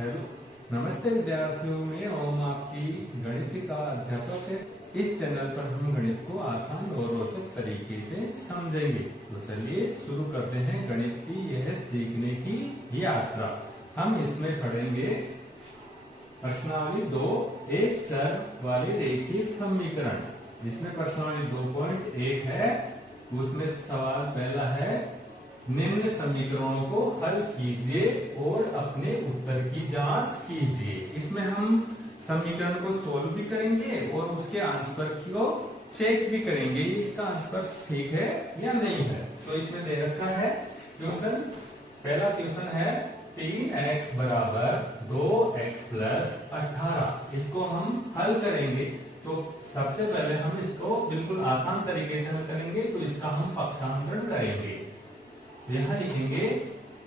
Hello, नमस्ते विद्यार्थियों, मैं ओम आपकी गणित का अध्यापक है। इस चैनल पर हम गणित को आसान और रोचक तरीके से समझेंगे। तो चलिए शुरू करते हैं गणित की यह सीखने की यात्रा। हम इसमें पढ़ेंगे प्रश्नावली 2 एक चर वाले रेखीय समीकरण। जिसमें प्रश्नावली 2.1 है, उसमें सवाल पहला है, निम्न समीकरणों को हल कीजिए और अपने उत्तर की जांच कीजिए। इसमें हम समीकरण को सोल्व भी करेंगे और उसके आंसर को चेक भी करेंगे, इसका आंसर ठीक है या नहीं है। तो इसमें दे रखा है क्वेश्चन, पहला क्वेश्चन है 3x बराबर 2x प्लस 18। इसको हम हल करेंगे। तो सबसे पहले हम इसको बिल्कुल आसान तरीके से हल करेंगे। तो इसका हम पक्षांतरण करेंगे। यहां लिखेंगे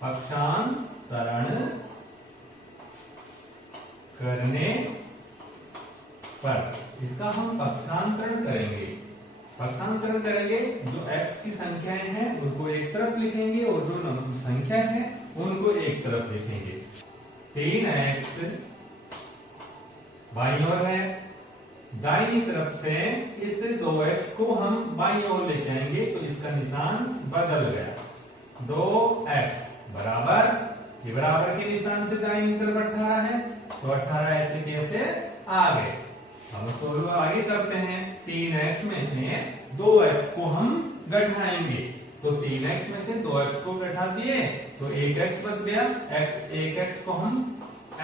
पक्षांतरण करने पर, इसका हम पक्षांतरण करेंगे। पक्षांतरण करेंगे, जो x की संख्याएं हैं उनको एक तरफ लिखेंगे और जो संख्या है उनको एक तरफ लिखेंगे। 3x बाईं ओर है, दाईं तरफ से इस 2x को हम बाईं ओर लेके आएंगे तो इसका निशान बदल गया। 2x बराबर, ये बराबर के निशान से दाईं तरफ 18 है, तो 18 ऐसे कैसे आ गए। हम सोल्व आगे करते हैं। 3x में से 2x को हम घटाएंगे, तो 3x में से 2x को घटा दिए तो 1x बच गया। 1x को हम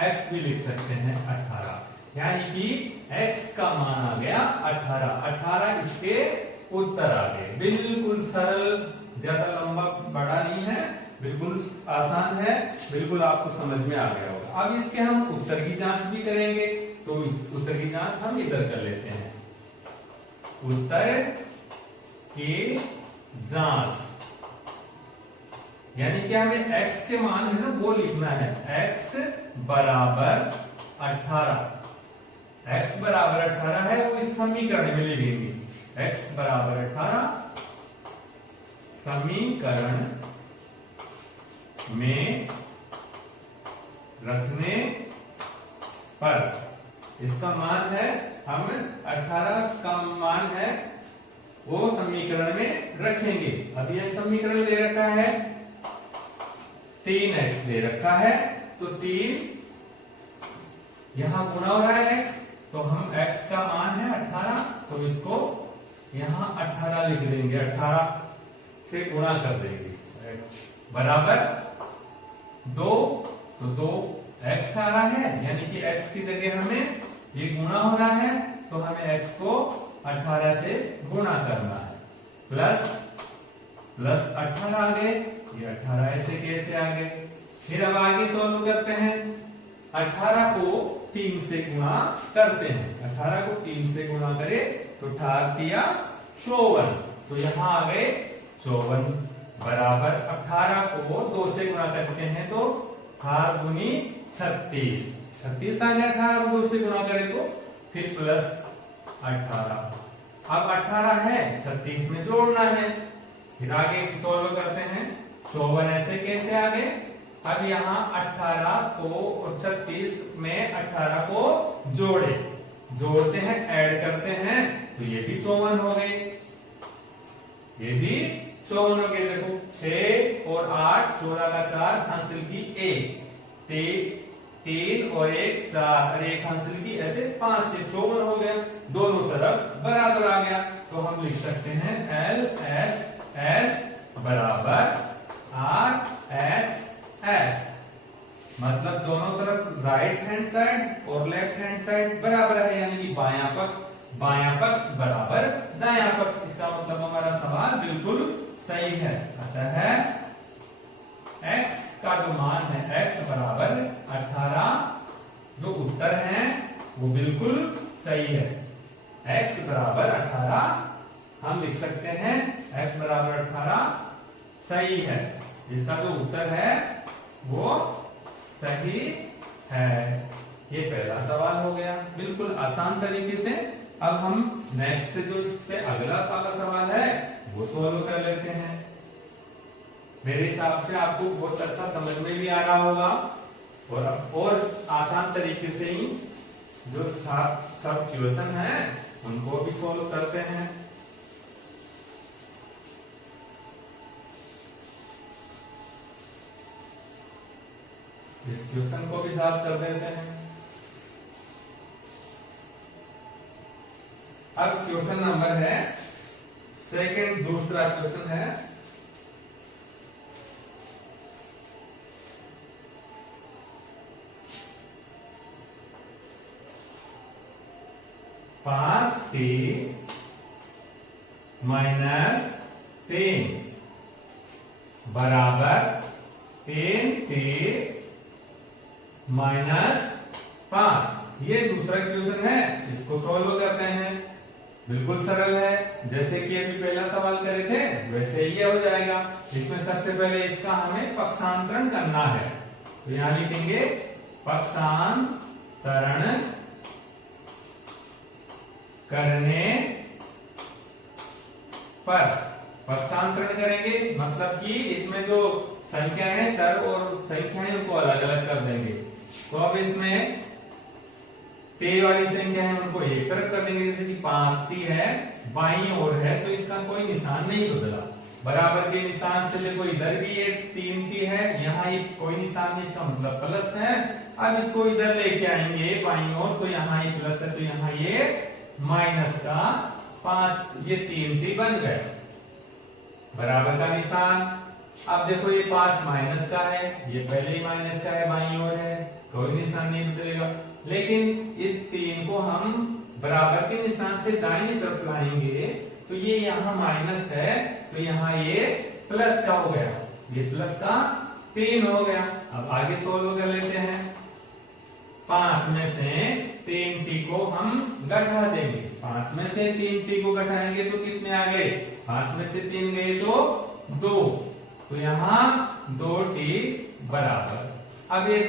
x भी लिख सकते हैं 18, यानी कि x का मान आ गया 18। 18 इसके उत्तर आ गए। बिल्कुल सरल, ज्यादा लंबा बड़ा नहीं है, बिल्कुल आसान है, बिल्कुल आपको समझ में आ गया होगा। अब इसके हम उत्तर की जांच भी करेंगे। तो उत्तर की जांच हम इधर कर लेते हैं। उत्तर की जांच, यानी कि हमें x के मान है ना वो लिखना है। x बराबर 18, x बराबर 18 है, वो इस समीकरण में लिखेंगे। x बराबर 18 समीकरण में रखने पर इसका मान है, हम 18 का मान है वो समीकरण में रखेंगे। अब यह समीकरण दे रखा है 3x दे रखा है, तो 3 यहां गुणा हो रहा है x, तो हम x का मान है 18, तो इसको यहां 18 लिख देंगे, 18 से गुणा कर देंगे। बराबर 2, तो 2x आ रहा है, यानी कि x की जगह हमें ये गुणा हो रहा है, तो हमें x को 18 से गुणा करना है। प्लस 18 आ गए, ये 18 ऐसे कैसे आ गए। फिर अब आगे सॉल्व करते हैं। 18 को 3 से गुणा करते हैं। 18 को 3 से गुणा करें तो 18 दिया 54, तो यहां आ गए 54 बराबर 18 को 2 से गुणा करते हैं तो 4 गुनी 36, 36 आ गया। 18 को 2 से गुणा करें तो फिर प्लस 18। अब 18 है, 36 में जोड़ना है। फिर आगे सॉल्व करते हैं। 54 ऐसे कैसे आ गए। अब यहाँ 18 को और 36 में 18 को जोड़ते हैं, ऐड करते हैं, तो ये भी 54 हो गए, ये भी 54 हो गए। देखो 6 और 8, 14 का 4, हासिल की 1, 3 और 1 4 और 1 हासिल की, ऐसे 5 से 54 हो गया। दोनों तरफ बराबर आ गया, तो हम लिख सकते हैं LHS बराबर RHS। मतलब दोनों तरफ राइट हैंड साइड और लेफ्ट हैंड साइड बराबर है, यानी कि बायां पक्ष बराबर दायां पक्ष। इसका मतलब हमारा सवाल बिल्कुल सही है। अतः x का जो मान है, x बराबर 18, जो उत्तर है वो बिल्कुल सही है। x बराबर 18 हम लिख सकते हैं, x बराबर 18 सही है। इसका जो उत्तर है वो सही है। ये पहला सवाल हो गया, बिल्कुल आसान तरीके से। अब हम नेक्स्ट जो इससे अगला वाला सवाल है वो सोल्व कर लेते हैं। मेरे हिसाब से आपको बहुत अच्छा समझ में भी आ रहा होगा और आसान तरीके से ही जो सब क्वेश्चन है उनको भी सॉल्व करते हैं। इस क्वेश्चन को भी साफ कर देते हैं। अब क्वेश्चन नंबर है सेकंड, दूसरा क्वेश्चन है 5t माइनस 3 बराबर 3t माइनस 5। ये दूसरा क्वेश्चन है, इसको सॉल्व करते हैं। बिल्कुल सरल है, जैसे कि अभी पहला सवाल करे थे वैसे ही हो जाएगा। इसमें सबसे पहले इसका हमें पक्षांतरण करना है, तो यहां लिखेंगे पक्षांतरण करने पर। पक्षांतरण करेंगे मतलब कि इसमें जो संख्या है चर और संख्याएं उनको अलग अलग कर देंगे। तो अब इसमें t वाली संख्या है उनको एक तरफ कर देंगे, जैसे कि 5t है बाईं ओर है तो इसका कोई निशान नहीं बदला। बराबर के निशान से देखो इधर भी ये 3t है, यहाँ एक कोई निशान नहीं, इसका मतलब प्लस है। अब इसको इधर लेके आएंगे बाईं ओर, तो यहाँ ये प्लस है तो यहाँ ये माइनस का 5, ये 3t बन गए बराबर का निशान। अब देखो ये 5 माइनस का है, ये पहले ही माइनस का है, बाईं ओर है, कोई निशान नहीं बदलेगा। लेकिन इस 3 को हम बराबर के निशान से दाहिनी तरफ लाएंगे तो ये यहाँ माइनस है तो यहाँ ये प्लस का हो गया, ये प्लस का 3 हो गया। अब आगे सोल्व कर लेते हैं। 5 में से 3t को हम घटा देंगे, 5 में से 3t को घटाएंगे तो कितने आ गए, 5 में से 3 गए तो 2, तो यहाँ 2t बराबर। अब ये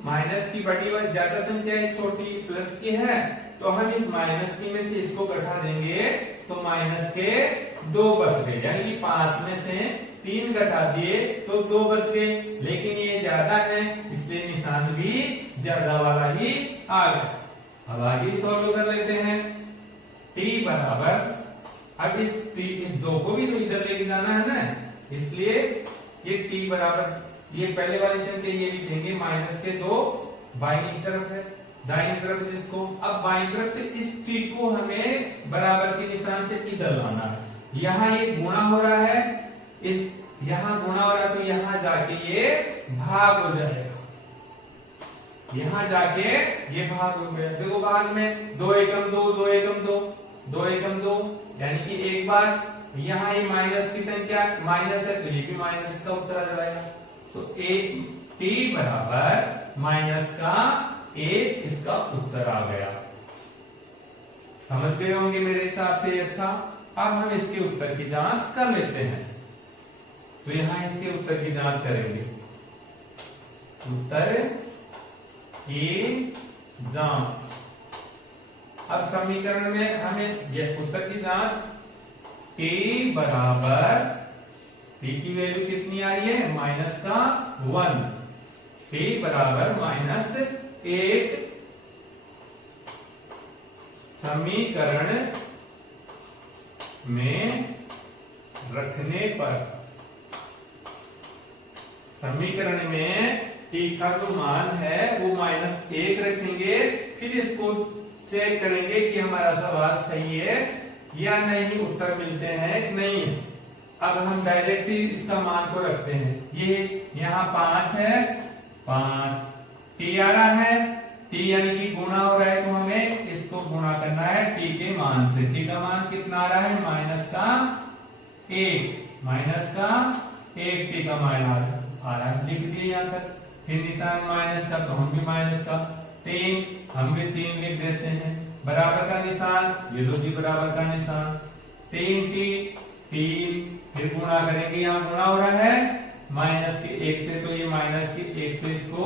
माइनस की बड़ी व ज्यादा संख्या है, छोटी प्लस की है, तो हम इस माइनस की में से इसको घटा देंगे तो माइनस के 2 बच गए, यानी कि 5 में से 3 घटा दिए तो 2 बच गए। लेकिन ये ज्यादा है इसलिए निशान भी ज्यादा वाला ही आ गया। अब आगे सॉल्व कर लेते हैं। t बराबर, अब इस 2 को भी तो इधर लेके जाना है ना, इसलिए ये t बराबर, ये पहले वाली संख्या ये लिखेंगे माइनस के 2 बाईं तरफ है, दाईं तरफ जिसको। अब बाईं तरफ से इस t को हमें बराबर के निशान से इधर लाना है। यहाँ ये गुणा हो रहा है, इस यहाँ गुणा हो रहा है तो यहाँ जाके ये भाग हो जाएगा, यहाँ जाके ये भाग हो गया। देखो भाग में 2 एकम 2, 2 एकम 2, 2 एकम 2, यानी कि एक बार यहाँ ये माइनस की संख्या माइनस है तो ये भी माइनस का उत्तर आ जाएगा। तो t बराबर माइनस का 1 इसका उत्तर आ गया। समझ गए होंगे मेरे हिसाब से। अच्छा, अब हम इसके उत्तर की जांच कर लेते हैं। तो यहां इसके उत्तर की जांच करेंगे। उत्तर की जांच। अब समीकरण में हमें यह उत्तर की जांच t बराबर, t की वैल्यू कितनी आ रही है, माइनस का 1, t बराबर -1 समीकरण में रखने पर, समीकरण में t का जो मान है वो -1 रखेंगे, फिर इसको चेक करेंगे कि हमारा सवाल सही है या नहीं, उत्तर मिलते हैं नहीं। अब हम डायरेक्टली इसका मान को रखते हैं। ये यहाँ 5 है, 5 t आ रहा है, t यानी कि गुणा हो रहा है तो हमें इसको गुणा करना है t के मान से। t का मान कितना आ रहा है, माइनस का 1 t का मान आ रहा है, लिख दिए यहाँ तक। फिर निशान माइनस का तो हम भी माइनस का 3, हम भी 3 लिख देते हैं। बराबर का निशान, ये दो जी बराबर का निशान, 3t 3, फिर गुणा करेंगे, यहाँ गुणा हो रहा है माइनस के 1 से, तो ये माइनस के 1 से इसको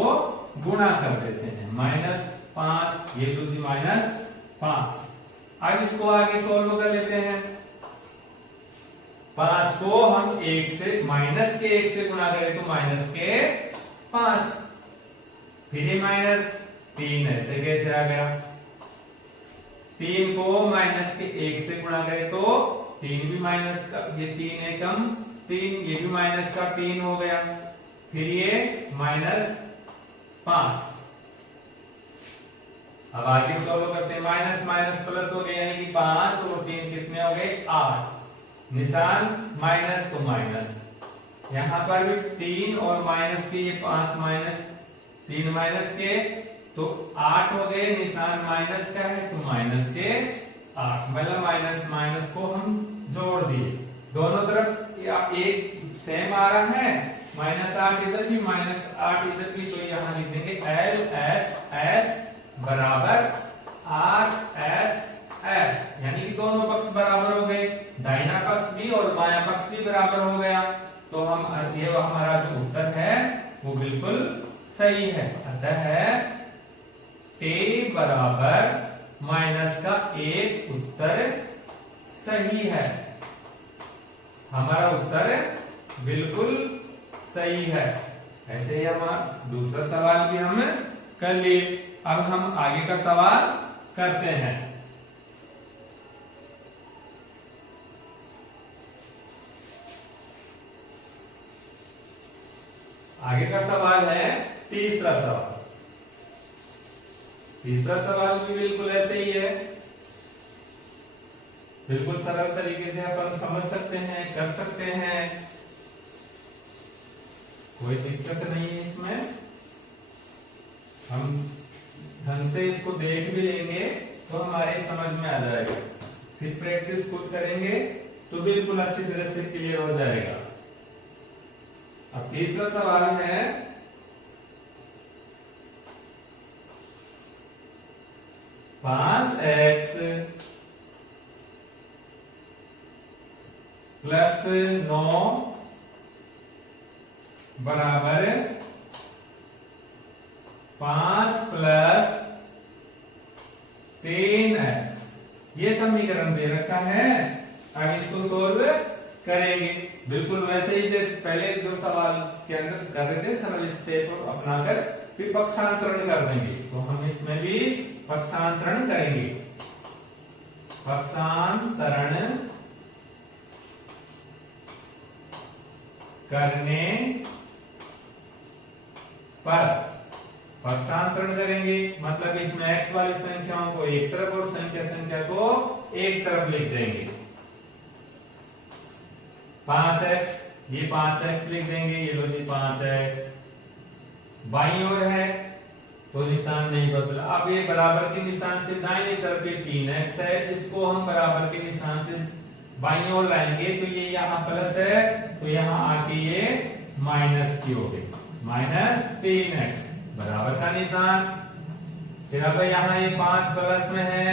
गुणा कर देते हैं, -5, ये दो जी -5। अब इसको आगे सोल्व कर लेते हैं। 5 को हम 1 से, -1 से गुणा करें तो -5, फिर ये माइनस 3 ऐसे कैसे आ गया? 3 को माइनस के 1 से गुणा करें तो 3 भी माइनस का, ये 3 एकम 3, ये भी माइनस का 3 हो गया। फिर ये -5। अब आगे सॉल्व करते हैं। माइनस माइनस प्लस हो गया, यानी कि 5 और 3 कितने हो गए? 8। निशान माइनस तो माइनस, यहां पर भी 3 और माइनस के, ये 5 माइनस 3 माइनस के तो 8 हो गए। निशान माइनस का है तो माइनस के 8, मतलब माइनस माइनस को हम जोड़ दिए। दोनों तरफ एक सेम आ रहा है, -8 इधर भी -8 इधर भी, तो यहां लिख देंगे LHS बराबर RHS, यानी कि दोनों पक्ष बराबर हो गए, दाहिना पक्ष भी और बायां पक्ष भी बराबर हो गया। तो हम ये हमारा जो उत्तर है वो बिल्कुल सही है। अतः A बराबर माइनस का 1 उत्तर सही है। हमारा उत्तर बिल्कुल सही है। ऐसे ही हमारा दूसरा सवाल भी हम कर लिए। अब हम आगे का सवाल करते हैं। आगे का सवाल है तीसरा सवाल। तीसरा सवाल भी बिल्कुल ऐसे ही है, बिल्कुल सरल तरीके से अपन समझ सकते हैं, कर सकते हैं, कोई दिक्कत नहीं है इसमें। हम ढंग से इसको देख भी लेंगे तो हमारे समझ में आ जाएगा। फिर प्रैक्टिस खुद करेंगे तो बिल्कुल अच्छी तरह से क्लियर हो जाएगा। अब तीसरा सवाल है 5x प्लस 9 बराबर 5 प्लस 3x, ये समीकरण दे रखा है। अब इसको सोल्व करेंगे बिल्कुल वैसे ही जैसे पहले जो सवाल के अंदर कर रहे थे, सरल स्टेप अपनाकर फिर पक्षांतरण कर देंगे। तो हम इसमें भी पक्षांतरण करेंगे। पक्षांतरण करने पर पक्षांतरण करेंगे, मतलब इसमें x वाली संख्याओं को एक तरफ और संख्या को एक तरफ लिख देंगे। 5x, ये 5x लिख देंगे, ये लो जी 5x। बाईं ओर है तो निशान नहीं बदला। अब ये बराबर के निशान से दाहिनी तरफ ये 3x है, इसको हम बराबर के निशान से बाईं ओर लाएंगे तो ये यहाँ प्लस है, तो यहाँ आके ये माइनस की हो गई, -3x बराबर का निशान। फिर अब यहाँ ये 5 प्लस में है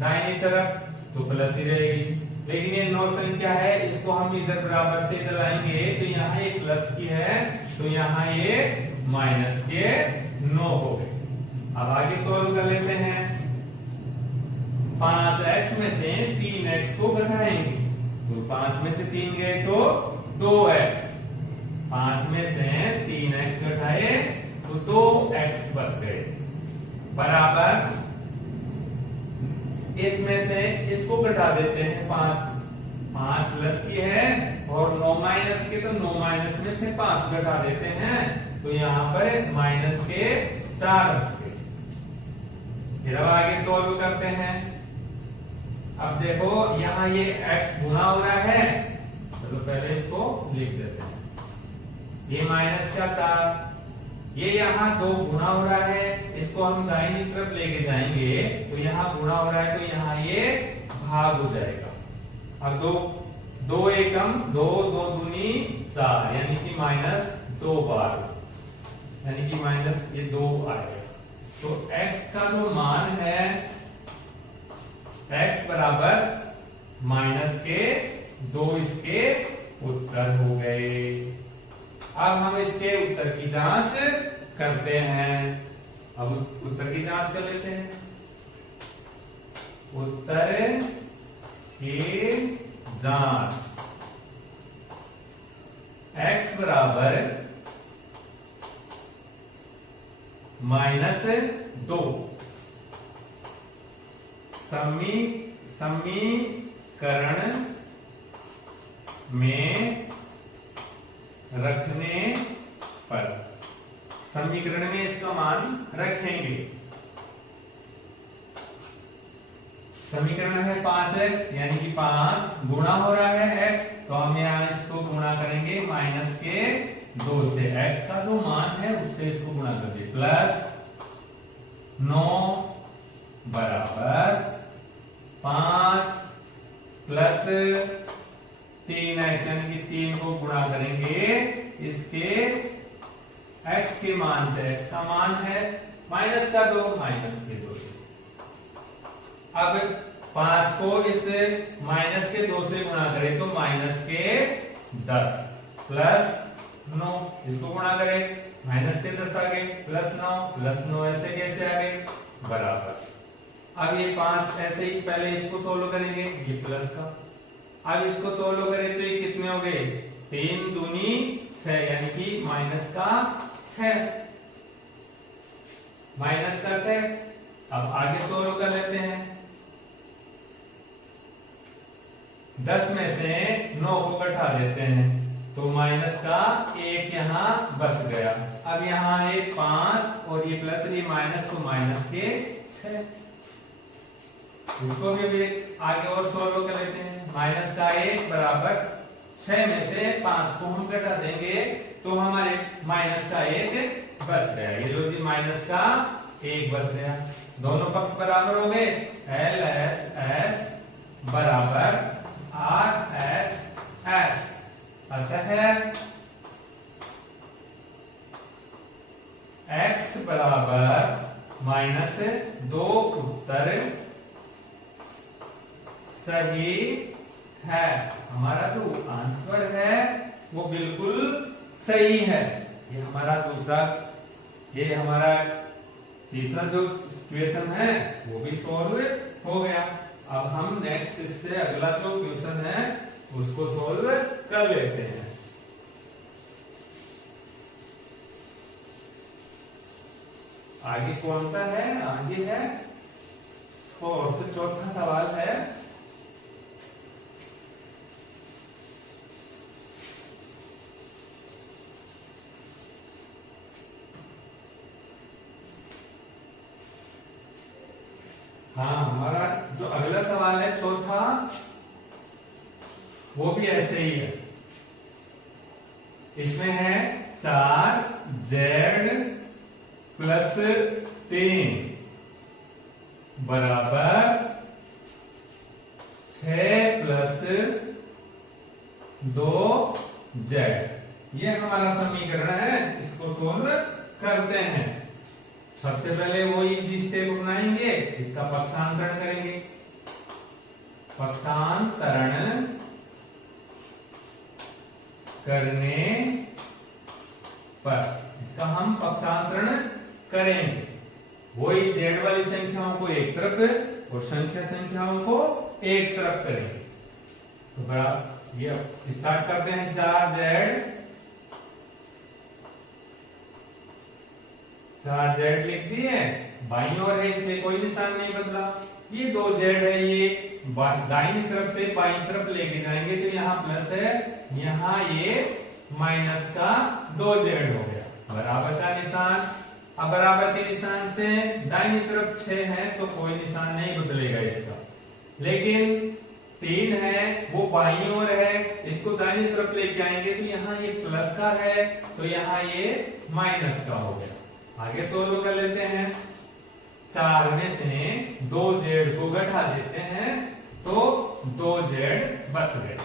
दाहिनी तरफ तो प्लस ही रहेगी, लेकिन ये 9 संख्या है, इसको हम इधर बराबर से इधर लाएंगे तो यहाँ ये प्लस की है तो यहाँ ये माइनस के 9 हो गए। अब आगे सोल्व कर लेते हैं। 5x में से 3x को घटाएंगे तो 5 में से 3 गए तो 2x, 5 में से 3x घटाए तो 2x बच गए, बराबर इसमें से इसको घटा देते हैं। 5 प्लस की है और 9 माइनस के, तो 9 माइनस में से 5 घटा देते हैं तो यहाँ पर माइनस के 4 बच गए। फिर अब आगे सोल्व करते हैं। अब देखो यहाँ ये x गुना हो रहा है, चलो पहले इसको लिख देते हैं। ये माइनस का 4, ये यहाँ 2 गुना हो रहा है, इसको हम दाहिनी तरफ लेके जाएंगे तो यहाँ गुना हो रहा है तो यहाँ ये भाग हो जाएगा। अब 2 एकम 2, 2 दूनी 4, यानी कि -2 बार, यानी कि माइनस ये 2 आएगा। तो x का जो मान है, x बराबर -2 इसके उत्तर हो गए। अब हम इसके उत्तर की जांच करते हैं। अब उत्तर की जांच कर लेते हैं। उत्तर की जांच, x बराबर -2। समीकरण में रखने पर, समीकरण में इसका मान रखेंगे। समीकरण है 5x, यानी कि 5 गुणा हो रहा है x, तो हम यहाँ इसको गुणा करेंगे -2 से। x का जो मान है उससे इसको गुणा कर दिए, +9 बराबर 5 +3x, यानी कि 3 को गुणा करेंगे इसके x के मान से। x का मान है -2 से। अब 5 को इस -2 से गुणा करें तो -10 +9, इसको गुणा करें -10 आ गए, +9 ऐसे कैसे आ गए बराबर। अब ये 5 ऐसे ही, पहले इसको सोल्व करेंगे, ये प्लस का। अब इसको सोल्व करें तो ये कितने हो गए, 3 दूनी 6, यानी कि -6। अब आगे सोल्व कर लेते हैं। 10 में से 9 को घटा देते हैं तो -1 यहाँ बच गया। अब यहाँ है 5 और ये प्लस, ये माइनस, तो -6। इसको भी आगे और सोल्व कर लेते हैं। -1 बराबर 6 में से 5 को हम घटा देंगे तो हमारे -1 बच गया। ये लो जी, -1 बच गया। दोनों पक्ष बराबर हो गए। LHS बराबर RHS, अतः x बराबर -2 उत्तर सही है। हमारा जो आंसर है वो बिल्कुल सही है। ये हमारा तीसरा जो क्वेश्चन है वो भी सॉल्व हो गया। अब हम नेक्स्ट इससे अगला जो क्वेश्चन है उसको सॉल्व कर लेते हैं। आगे कौन सा है, आगे है चौथा सवाल है। हाँ, हमारा जो अगला सवाल है चौथा, वो भी ऐसे ही है। इसमें है 4z + 3 बराबर 6 + 2z। ये हमारा समीकरण है, इसको सोल्व करते हैं। सबसे पहले वो इजी स्टेप अपनाएंगे, इसका पक्षांतरण करेंगे। पक्षांतरण करने पर इसका हम पक्षांतरण करेंगे। वही z वाली संख्याओं को एक तरफ और संख्याओं को एक तरफ करेंगे। तो ये स्टार्ट करते हैं। 4z लिख दिए, बाईं ओर है इसलिए कोई निशान नहीं बदला। ये 2z है, ये दाहिनी तरफ से बाईं तरफ लेके जाएंगे तो यहाँ प्लस है, यहाँ ये -2z हो गया। बराबर का निशान, अब बराबर के निशान से दाहिनी तरफ 6 है तो कोई निशान नहीं बदलेगा इसका। लेकिन 3 है वो बाईं ओर है, इसको दाहिनी तरफ लेके आएंगे तो यहाँ ये प्लस का है तो यहाँ ये माइनस का हो गया। आगे सोल्व कर लेते हैं। 4 में से 2z को घटा देते हैं तो 2z बच गए।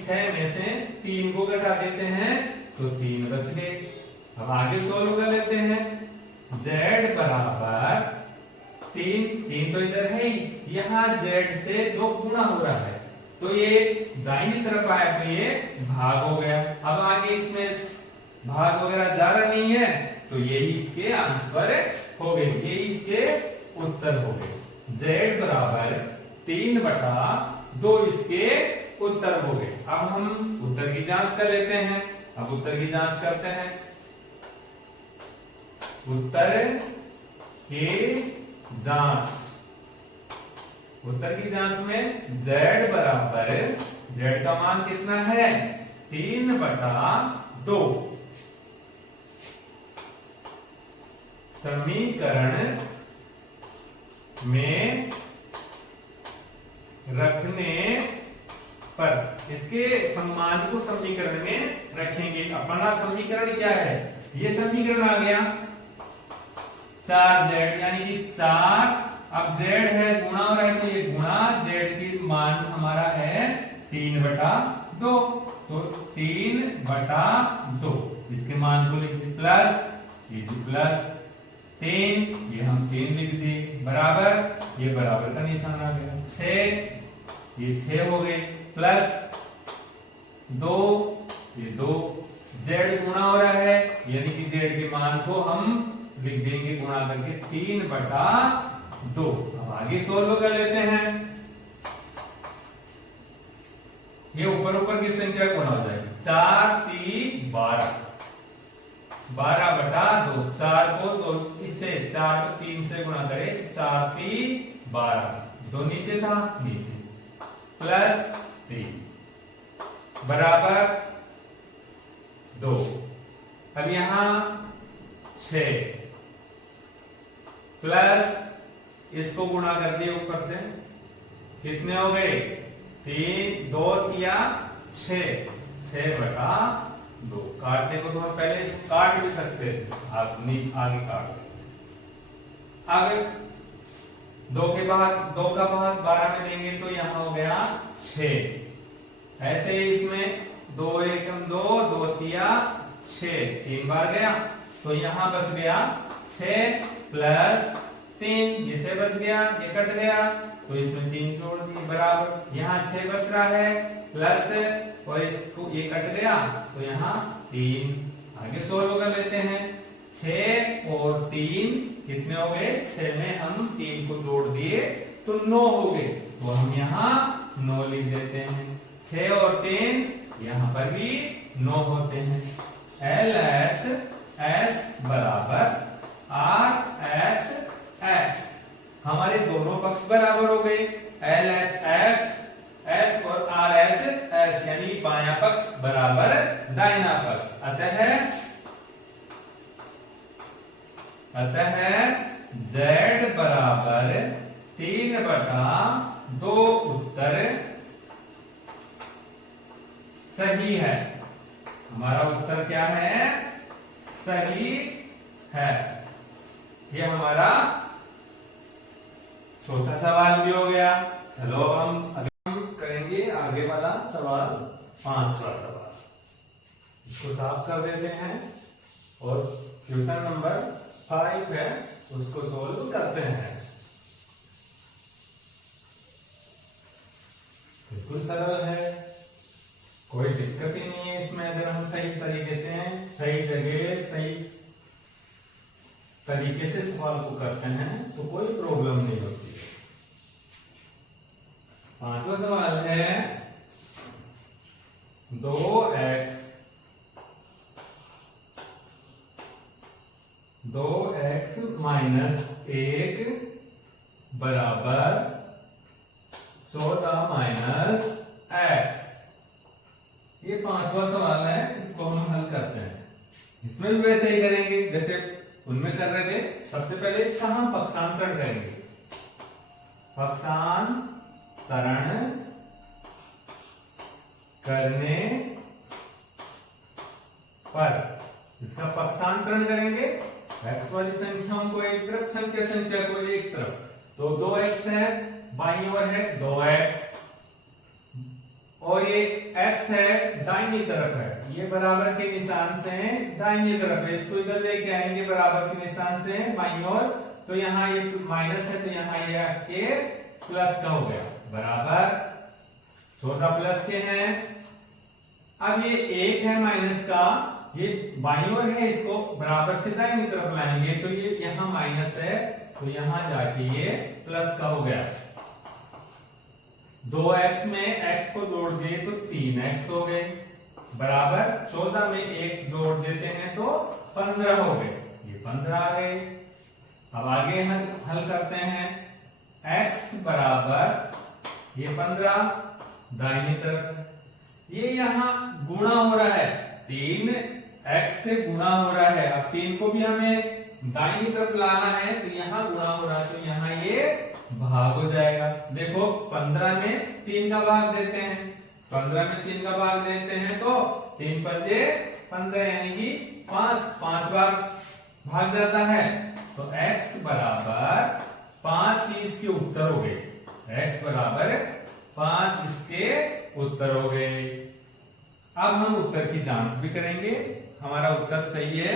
6 में से 3 को घटा देते हैं तो 3 बच गए। अब आगे सोल्व कर लेते हैं। z बराबर 3 तो इधर है ही, यहाँ z से 2 गुणा हो रहा है तो ये दाहिनी तरफ आया तो ये भाग हो गया। अब आगे इसमें भाग वगैरह जा रहा नहीं है तो यही इसके आंसर हो गए, ये इसके उत्तर हो गए। z बराबर 3/2 इसके उत्तर हो गए। अब हम उत्तर की जांच कर लेते हैं। अब उत्तर की जांच करते हैं। उत्तर के जांच, उत्तर की जांच में z बराबर, z का मान कितना है 3/2, समीकरण में रखने पर, इसके सम्मान को समीकरण में रखेंगे। अपना समीकरण क्या है, ये समीकरण आ गया 4z, यानी कि 4, अब z है गुणा हो रहा है तो ये गुणा, z की मान हमारा है 3/2, तो 3/2, इसके मान को लिख दे, प्लस ये जो प्लस 3, ये हम 3 लिख दिए, बराबर, ये बराबर का निशान आ गया, 6, ये 6 हो गए, प्लस 2, ये 2, z गुणा हो रहा है यानी कि z के मान को हम लिख देंगे गुणा करके 3/2। अब आगे सोल्व कर लेते हैं, ये ऊपर ऊपर की संख्या गुणा हो जाएगी, 4 3 12, 12/2, 4 को तो इससे 4 को 3 से गुणा करें, 4 3 12, 2 नीचे था, नीचे, प्लस 3 बराबर 2, अब यहां 6 प्लस इसको गुणा कर दिए ऊपर से, कितने हो गए 3, 2 या 6, 6/2, काटने को तो हम पहले इसको काट भी सकते थे, आप आगे काट, आगे 2 के बाद 2 का भाग 12 में देंगे तो यहां हो गया 6, ऐसे ही इसमें 2 एकम 2, 2 तिया 6, 3 बार गया तो यहां बच गया 6 प्लस 3, ये 6 बच गया, ये कट गया तो इसमें 3 जोड़ दिए, बराबर, यहाँ 6 बच रहा है प्लस, और इसको ये कट गया तो यहाँ 3, आगे सोल्व कर लेते हैं, 6 और 3 कितने हो गए, 6 में हम 3 को जोड़ दिए तो 9 हो गए, तो हम यहाँ 9 लिख देते हैं, 6 और 3 यहाँ पर भी 9 होते हैं, LHS बराबर RHS, हमारे दोनों पक्ष बराबर हो गए, LHS S और RHS, यानी बायां पक्ष बराबर दाहिना पक्ष, अतः Z बराबर 3/2 उत्तर सही है, हमारा उत्तर क्या है, सही है। ये हमारा चौथा सवाल भी हो गया। चलो अब हम करेंगे आगे वाला सवाल, 5वां सवाल, इसको साफ कर देते हैं और क्वेश्चन नंबर 5 है उसको सोल्व करते हैं। बिल्कुल सरल है, कोई दिक्कत ही नहीं है इसमें, अगर हम सही तरीके से सही जगह सही तरीके से सवाल को करते हैं तो कोई प्रॉब्लम नहीं होती है। 5वां सवाल है 2x माइनस 1 बराबर 14 माइनस x, ये 5वां सवाल है, इसको हम हल करते हैं। इसमें भी वैसे ही करेंगे जैसे उनमें कर रहे थे। सबसे पहले कहां पक्षांतरण करेंगे, पक्षांतरण करने पर इसका पक्षांतरण करेंगे, x वाली संख्याओं को एक तरफ, संख्या को एक तरफ, तो 2x है, बाईं ओर है 2x, और ये x है दाहिनी तरफ है, ये बराबर के निशान से दाहिनी तरफ है, इसको इधर लेके आएंगे बराबर के निशान से बाईं ओर, तो यहाँ ये माइनस है तो यहाँ ये आपके प्लस का हो गया, बराबर, छोटा प्लस के हैं। अब ये 1 है माइनस का, ये बाईं ओर है, इसको बराबर से दाहिनी तरफ लाएंगे तो ये यहाँ माइनस है तो यहाँ जाके ये प्लस का हो गया। 2x में x को जोड़ दिए तो 3x हो गए, बराबर 14 में 1 जोड़ देते हैं तो 15 हो गए, ये 15 आ गए। अब आगे हल करते हैं। x बराबर ये 15 दाहिनी तरफ, ये यहाँ गुणा हो रहा है, 3x से गुणा हो रहा है। अब 3 को भी हमें दाहिनी तरफ लाना है, तो यहाँ गुणा हो रहा है, तो यहाँ ये भाग हो जाएगा। देखो 15 में 3 का भाग देते हैं, 15 में 3 का भाग देते हैं तो 3 पंजे 15 यानी कि 5 बार भाग जाता है। तो x बराबर 5 ही इसके उत्तर हो गए। x बराबर 5 इसके उत्तर हो गए। अब हम उत्तर की जांच भी करेंगे, हमारा उत्तर सही है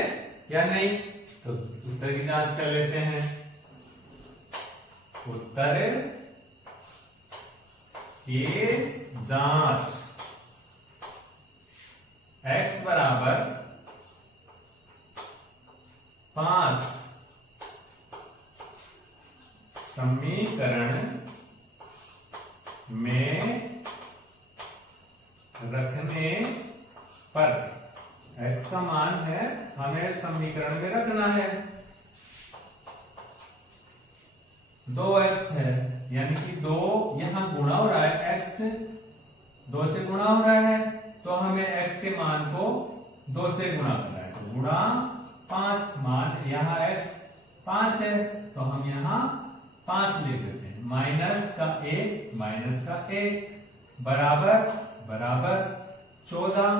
या नहीं। तो उत्तर की जांच कर लेते हैं। उत्तर की जांच, x बराबर 5 समीकरण में रखने पर x का मान है, हमें समीकरण में रखना है। 2x है, यानी कि 2 यहां गुणा हो रहा है, x 2 से गुणा हो रहा है, तो हमें x के मान को 2 से गुणा करना है। तो गुणा 5, मान यहाँ x 5 है, तो हम यहाँ 5 लिख देते हैं। माइनस का 1 बराबर 14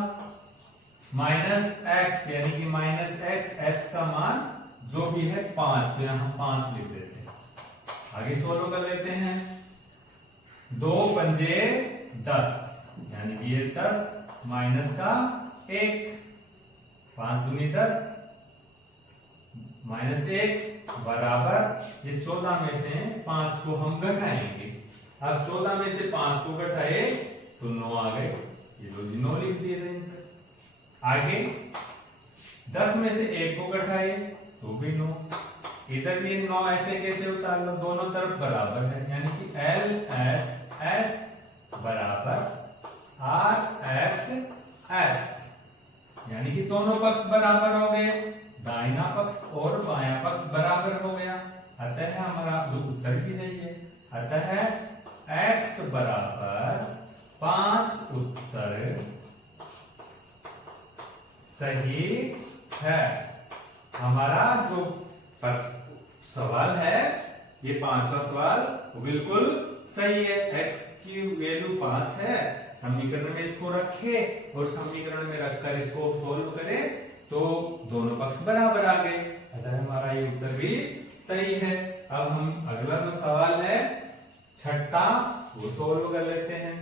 माइनस x यानी कि माइनस x का मान जो भी है 5, तो यहाँ 5 लिख देते हैं। आगे सोल्व कर लेते हैं। 2 पंजे 10 यानी कि ये 10 माइनस का 1, 5 दूनी 10 माइनस 1 बराबर ये 14 में से 5 को हम घटाएंगे। अब 14 में से 5 को घटाए तो 9 आ गए, ये लो जी 9 लिख दिए। आगे 10 में से 1 को घटाए तो भी 9, इधर भी 9 ऐसे कैसे उतार लो, दोनों तरफ बराबर है, यानी कि LHS बराबर RHS, यानी कि दोनों पक्ष बराबर हो गए, दाहिना पक्ष और बायां पक्ष बराबर हो गया। अतः हमारा उत्तर भी सही है। अतः x बराबर 5 उत्तर सही है। हमारा जो सवाल है, ये 5वां सवाल बिल्कुल सही है। x की वैल्यू 5 है, समीकरण में इसको रखे और समीकरण में रखकर इसको सोल्व करें तो दोनों पक्ष बराबर आ गए। अतः हमारा ये उत्तर भी सही है। अब हम अगला जो सवाल है छठा, वो सोल्व कर लेते हैं।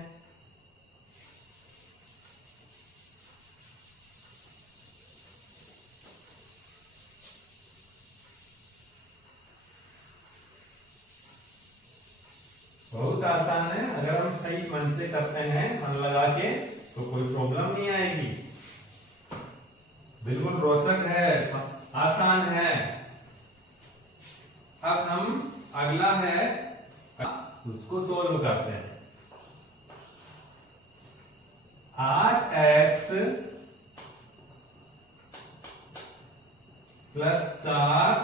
बहुत आसान है, अगर हम सही मन से करते हैं, मन लगा के, तो कोई प्रॉब्लम नहीं आएगी। बिल्कुल रोचक है, आसान है। अब हम अगला है उसको सोल्व करते हैं। 8x प्लस 4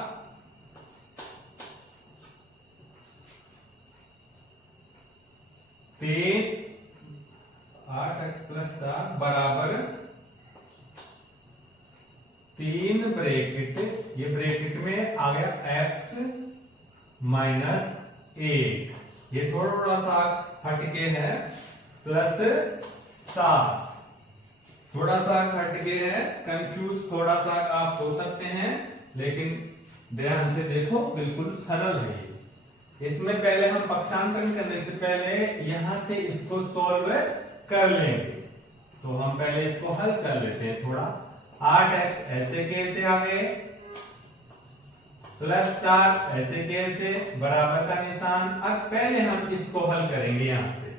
8x प्लस 4 बराबर 3 ब्रैकेट, ये ब्रैकेट में आ गया x माइनस 1, ये थोड़ा सा हटके है, प्लस 7 थोड़ा सा हटके है, कंफ्यूज थोड़ा सा आप हो सकते हैं, लेकिन ध्यान से देखो बिल्कुल सरल है। इसमें पहले हम पक्षांतरण करने से पहले यहां से इसको सॉल्व कर लेंगे, तो हम पहले इसको हल कर लेते हैं थोड़ा। 8x ऐसे कैसे आ गए, प्लस 4 ऐसे कैसे, बराबर का निशान। अब पहले हम इसको हल करेंगे यहां से।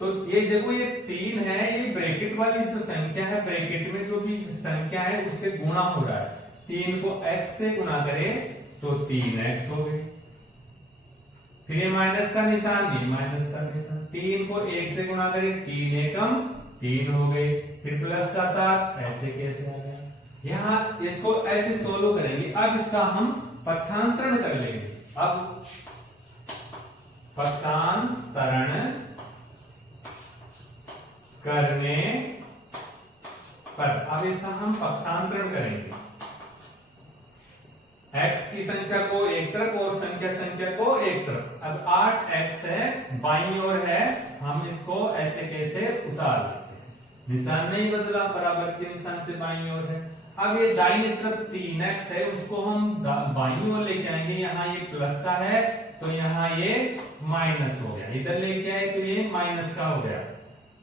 तो ये देखो, ये 3 है, ये ब्रैकेट वाली जो संख्या है, ब्रैकेट में जो भी संख्या है उससे गुणा हो रहा है। 3 को x से गुणा करें तो 3x हो गए, फिर ये माइनस का निशान, ये माइनस का निशान। 3 को 1 से गुणा करें, 3 एकम 3 हो गए, फिर प्लस का 7 ऐसे कैसे आ गया। यहाँ इस इसको ऐसे सोल्व करेंगे। अब इसका हम पक्षांतरण कर लेंगे। अब पक्षांतरण करने पर अब इसका हम पक्षांतरण करेंगे। x की संख्या को एक तरफ और संख्या को एक तरफ। अब 8x है, बाईं ओर है, हम इसको ऐसे कैसे उतार लेते हैं, निशान नहीं बदला, बराबर के निशान से बाईं ओर है। अब ये दाहिनी तरफ 3x है, उसको हम बाईं ओर लेके आएंगे। यहाँ ये प्लस का है तो यहाँ ये माइनस हो गया, इधर लेके आए तो ये माइनस का हो गया।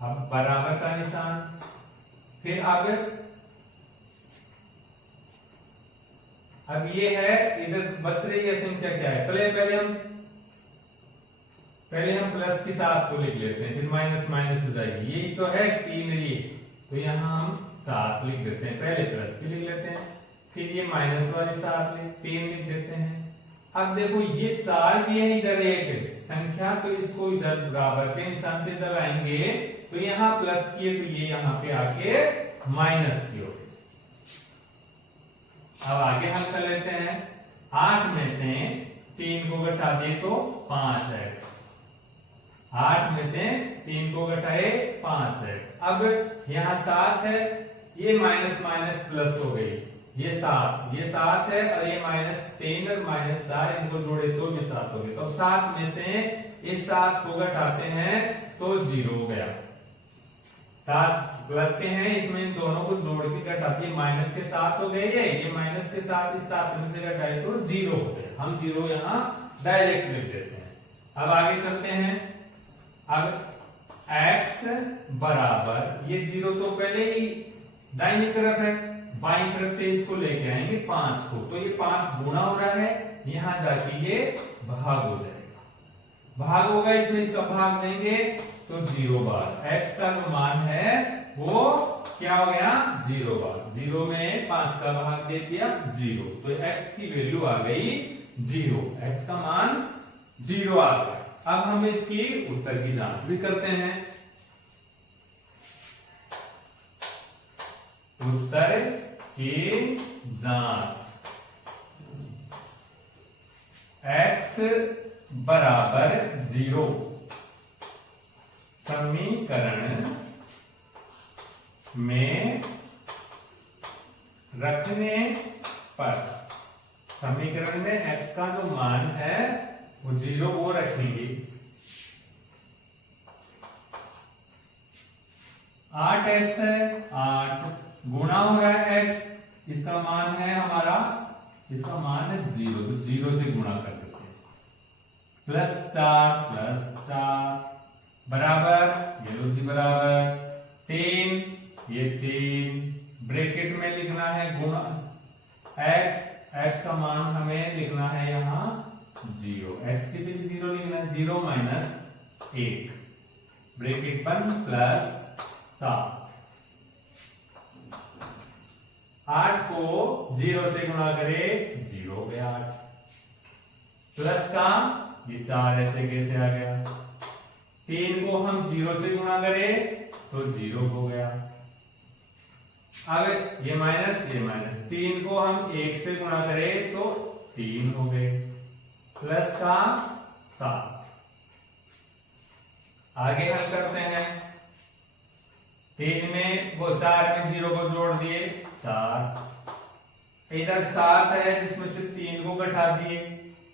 अब बराबर का निशान, फिर आगे अब ये है, इधर बच रही है संख्या क्या है, पहले हम प्लस के साथ को लिख लेते हैं, फिर माइनस माइनस हो जाएगी। यही तो है 3 ये, तो यहाँ हम 7 लिख देते हैं, पहले प्लस की लिख लेते हैं, फिर ये माइनस वाली 3 लिख देते हैं। अब देखो ये 4 भी है, इधर एक संख्या, तो इसको इधर बराबर के निशान से इधर लाएंगे तो यहाँ प्लस किए तो ये यहाँ पे आके माइनस की हो। अब आगे हम कर लेते हैं, 8 में से 3 को घटा दिए तो 5x, 8 में से 3 को घटाए 5x। अब यहाँ 7 है, ये माइनस माइनस प्लस हो गई, ये 7 है और ये -3 और -4, इनको जोड़े तो भी 7 हो गए। तो 7 में से इस 7 को घटाते हैं तो 0 हो गया। 7 प्लस के हैं, इसमें इन दोनों को जोड़ के घटाते माइनस के 7 हो गए, ये माइनस के 7 इस 7 में से घटाए तो 0 हो गया। हम 0 यहाँ डायरेक्ट लिख देते हैं। अब आगे चलते हैं। अब x बराबर, ये 0 तो पहले ही दाहिनी तरफ है, बाईं तरफ से इसको लेके आएंगे 5 को, तो ये 5 गुणा हो रहा है, यहां जाके ये भाग हो जाएगा। भाग होगा, इसमें इसका भाग देंगे तो 0 बार। x का जो मान है वो क्या हो गया, 0 बार। 0 में 5 का भाग दे दिया 0, तो x की वैल्यू आ गई 0, x का मान 0 आ गया। अब हम इसकी उत्तर की जांच भी करते हैं। उत्तर की जांच, x बराबर 0 समीकरण में रखने पर, समीकरण में x का जो मान है वो 0 वो रखेंगे। 8x है, 8 गुणा हो रहा है x, इसका मान है हमारा, इसका मान है 0, तो 0 से गुणा कर देते हैं। +4 बराबर, ये लो जी बराबर 3, ये 3 ब्रैकेट में लिखना है गुणा x का मान हमें लिखना है यहाँ 0, x की जगह 0 लिखना है, 0 - 1 ब्रैकेट बंद +7। 8 को 0 से गुणा करे 0 हो गया 8, प्लस का ये 4 ऐसे कैसे आ गया, 3 को हम 0 से गुणा करें तो 0 हो गया। अब ये माइनस 3 को हम 1 से गुणा करें तो 3 हो गए, प्लस का 7। आगे हल करते हैं, 3 में वो 4 में 0 को जोड़ दिए 4, इधर 7 है जिसमें से 3 को घटा दिए,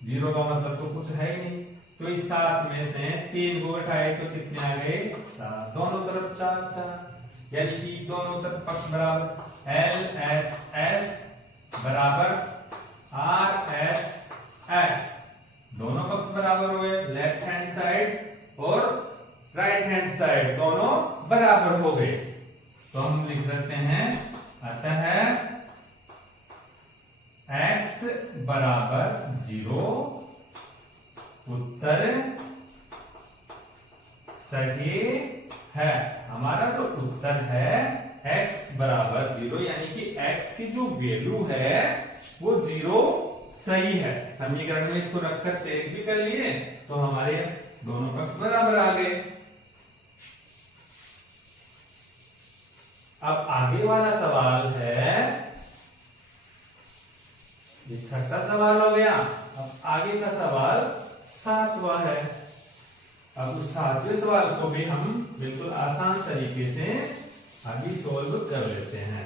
0 का मतलब तो कुछ है ही नहीं, तो इस 7 में से 3 को घटाए तो कितने आ गए 4, दोनों तरफ 4, यानी कि दोनों तरफ पक्ष बराबर, LHS बराबर RHS, दोनों पक्ष बराबर हुए, लेफ्ट हैंड साइड और राइट हैंड साइड दोनों बराबर हो गए, तो हम लिख सकते हैं अतः x बराबर 0, उत्तर सही है। हमारा जो उत्तर है x बराबर 0, यानी कि x की जो वैल्यू है वो 0 सही है। समीकरण में इसको रखकर चेक भी कर लिए तो हमारे दोनों पक्ष बराबर आ गए। अब आगे वाला सवाल है छठा सवाल हो गया। अब आगे का सवाल सातवां है। अब उस सातवें सवाल को भी हम बिल्कुल आसान तरीके से अभी सोल्व कर लेते हैं।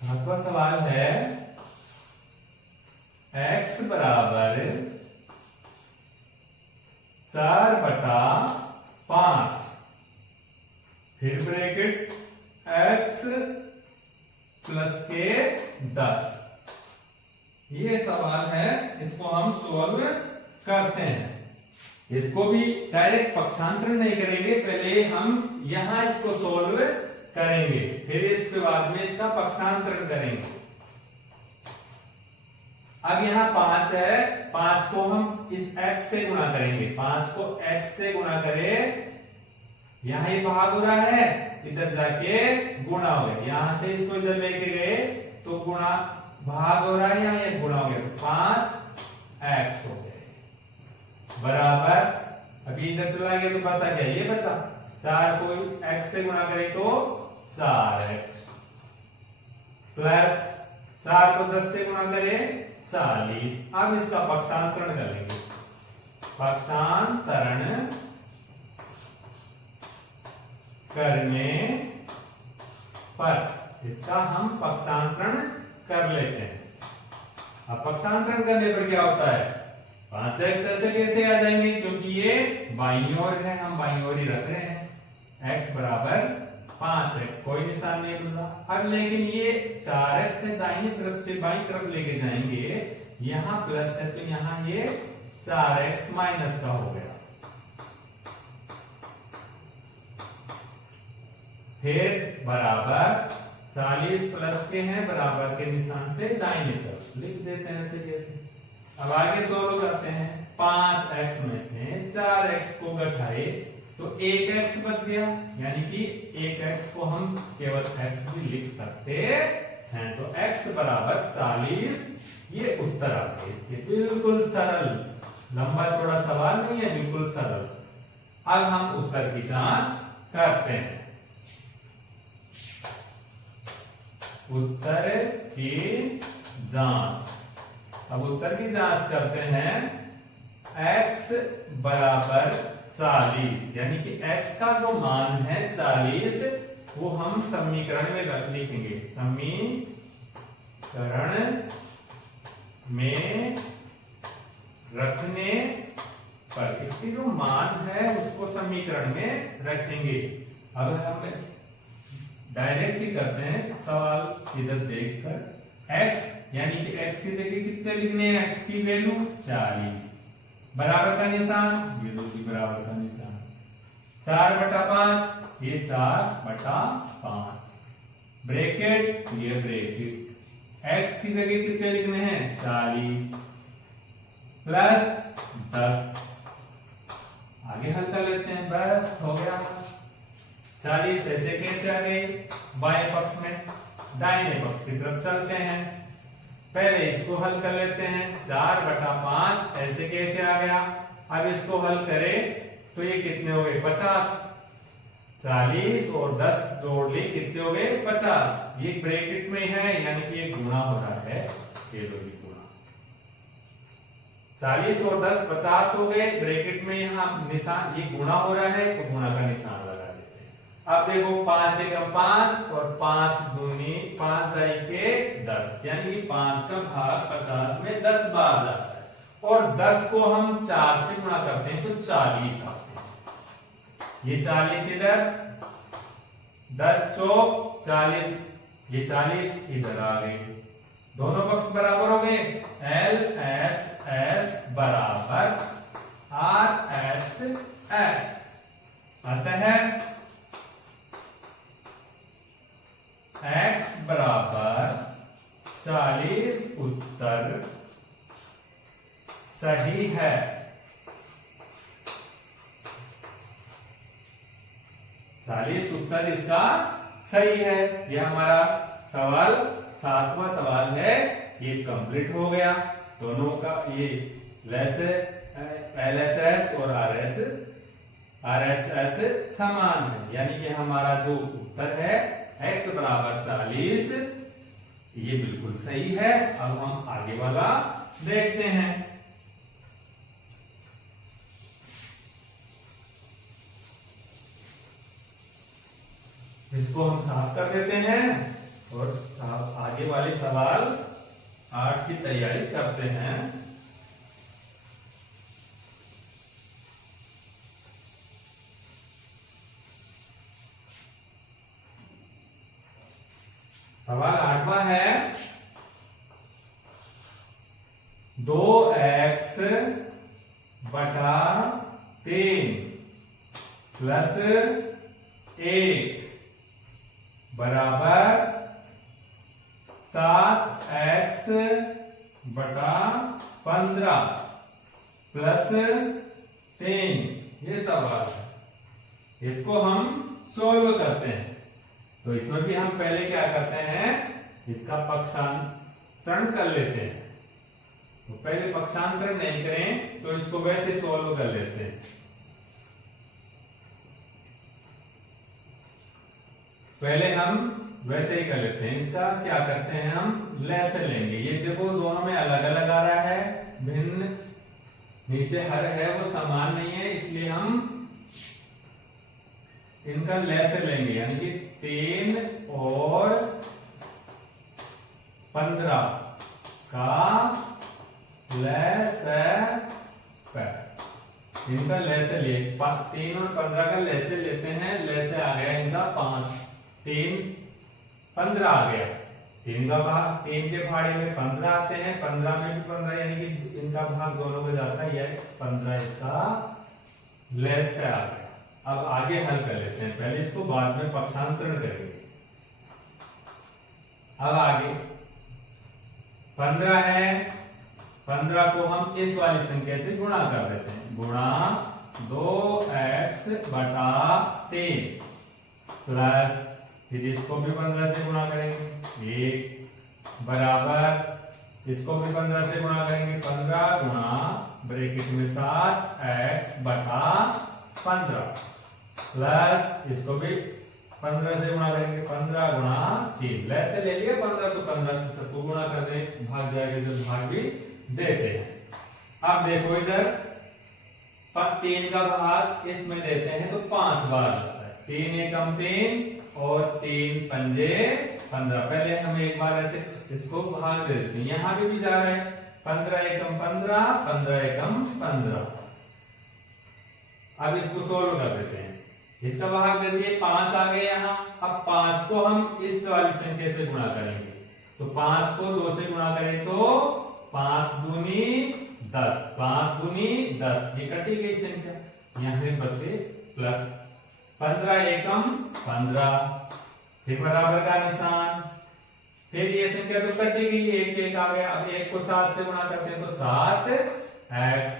सातवां सवाल है x बराबर 4/5, फिर ब्रैकेट x प्लस के 10। ये सवाल है, इसको हम सोल्व करते हैं। इसको भी डायरेक्ट पक्षांतरण नहीं करेंगे, पहले हम यहां इसको सोल्व करेंगे, फिर इसके बाद में इसका पक्षांतरण करेंगे। अब यहाँ 5 है, 5 को हम इस x से गुणा करेंगे। 5 को x से गुणा करें, यहाँ ये भाग हो रहा है, इधर जाके गुणा हो गया। यहां से इसको इधर लेके गए तो गुणा भाग हो रहा है, यहाँ ये गुणा हो गया, 5x हो गया बराबर। अभी इधर चला गया तो बचा क्या, ये बचा। 4 को x से गुणा करें तो 4x, प्लस 4 को 10 से गुणा करें 40। अब इसका पक्षांतरण करेंगे। पक्षांतरण करने पर इसका हम पक्षांतरण कर लेते हैं। अब पक्षांतरण करने पर क्या होता है, 5x ऐसे कैसे आ जाएंगे, क्योंकि ये बाईं ओर है, हम बाईं ओर ही रख रहे हैं। x बराबर 5x, कोई निशान नहीं बदला। अब लेकिन ये 4x से दाहिनी तरफ से बाईं तरफ लेके जाएंगे, यहाँ प्लस है तो यहाँ ये 4x माइनस का हो गया। फिर बराबर 40 प्लस के हैं, बराबर के निशान से दाहिनी तरफ लिख देते हैं ऐसे जैसे। अब आगे सोल्व करते हैं। 5x में से 4x को घटाए तो 1x बच गया, यानी कि 1x को हम केवल x भी लिख सकते हैं। तो x बराबर 40, ये उत्तर आ गया इसके। बिल्कुल सरल, लंबा चौड़ा सवाल नहीं है, बिल्कुल सरल। अब हम उत्तर की जांच करते हैं। उत्तर की जांच, अब उत्तर की जांच करते हैं। x बराबर 40, यानी कि x का जो मान है 40, वो हम समीकरण में लिखेंगे। समीकरण में रखने पर इसकी जो मान है उसको समीकरण में रखेंगे। अब हम डायरेक्ट ही करते हैं, सवाल इधर देखकर। x यानी कि x की जगह कितने लिखने हैं, x की वैल्यू 40, बराबर का निशान, ये दो की बराबर का निशान, 4/5, ये 4/5, ब्रैकेट, ये ब्रैकेट, x की जगह कितने लिखने हैं 40 प्लस 10। आगे हल कर लेते हैं, बस हो गया। 40 ऐसे कैसे आ गए, बाएं पक्ष में, दाहिने पक्ष की तरफ चलते हैं। पहले इसको हल कर लेते हैं। 4/5 ऐसे कैसे आ गया, अब इसको हल करें तो ये कितने हो गए 50। 40 और 10 जोड़ ले, कितने हो गए 50। ये ब्रैकेट में है, यानी कि ये गुणा हो रहा है, ये लो जी गुणा। 40 और 10 50 हो गए, ब्रैकेट में यहाँ निशान ये गुणा हो रहा है, तो गुणा का निशान लगा देते हैं। अब देखो 5 एकम 5 और 5 दूनी 5 दाई के 10, यानी 5 का भाग 50 में 10 बार जाता है। और 10 को हम 4 से गुणा करते हैं तो 40 आते हैं। ये 40 इधर, 10 चौक 40, ये 40 इधर आ गए, दोनों पक्ष बराबर हो गए। LHS बराबर RHS, अतः x बराबर 40 उत्तर सही है। उत्तर इसका सही है। यह हमारा सवाल 7वां सवाल है, ये कंप्लीट हो गया। दोनों का ये लेस LHS और RHS समान है, यानी कि हमारा जो उत्तर है x बराबर 40, ये बिल्कुल सही है। अब हम आगे वाला देखते हैं। इसको हम साफ कर देते हैं और आगे वाले सवाल 8 की तैयारी करते हैं। सवाल 8वां है 2x बटा 3 प्लस 1 बराबर 7x बटा 15 प्लस 3, ये सवाल है। इसको हम सोल्व करते हैं। तो इसमें भी हम पहले क्या करते हैं, इसका पक्षांतरण कर लेते हैं। तो पहले पक्षांतरण नहीं करें तो इसको वैसे सोल्व कर लेते हैं। पहले हम वैसे ही कर लेते हैं। इसका क्या करते हैं, हम लेसे लेंगे। ये देखो दोनों में अलग अलग आ रहा है, भिन्न, नीचे हर है वो समान नहीं है, इसलिए हम इनका लेसे लेंगे, यानी कि 3 और 15 का लेसे इनका लेसे लिए 3 और 15 का लेसे लेते हैं। लेसे आ गया इनका 5, 3 15 आ गया। 3 का भाग 3 के भाड़े में 15 आते हैं, 15 में भी 15, यानी कि इनका भाग दोनों को जाता है, यह 15 इसका लेसे आ गया। अब आगे हल कर लेते हैं, पहले इसको बाद में पक्षांतरण करेंगे। अब आगे 15 है, 15 को हम इस वाली संख्या से गुणा कर देते हैं। गुणा 2x बटा 3 प्लस, फिर इसको भी 15 से गुणा करेंगे, 1 बराबर, इसको भी 15 से गुणा करेंगे, 15 गुणा ब्रैकेट में 7x बटा 15 प्लस, इसको भी 15 से गुणा करेंगे, 15 गुणा 3, लेसे ले लिया 15 तो 15 से सबको गुणा कर दें, भाग जाएगा तो भाग भी देते हैं। अब देखो इधर 3 का भाग इसमें देते हैं तो 5 बार आता है, 3 एकम 3 और 3 पंजे 15। पहले हम एक बार ऐसे इसको भाग दे देते हैं, यहां भी जा रहा है 15 एकम 15, 15 एकम 15। अब इसको सोल्व कर देते हैं। इसका भाग दे दिए 5 आ गए यहाँ। अब 5 को हम इस वाली संख्या से गुणा करेंगे, तो 5 को 2 से गुणा करें तो 5 दूनी 10, 5 दूनी 10, ये कटी गई संख्या, यहाँ बचे प्लस 15 एकम 15, फिर बराबर का निशान, फिर ये संख्या तो कटी गई, 1 1 आ गया। अब 1 को 7 से गुणा करते हैं तो 7x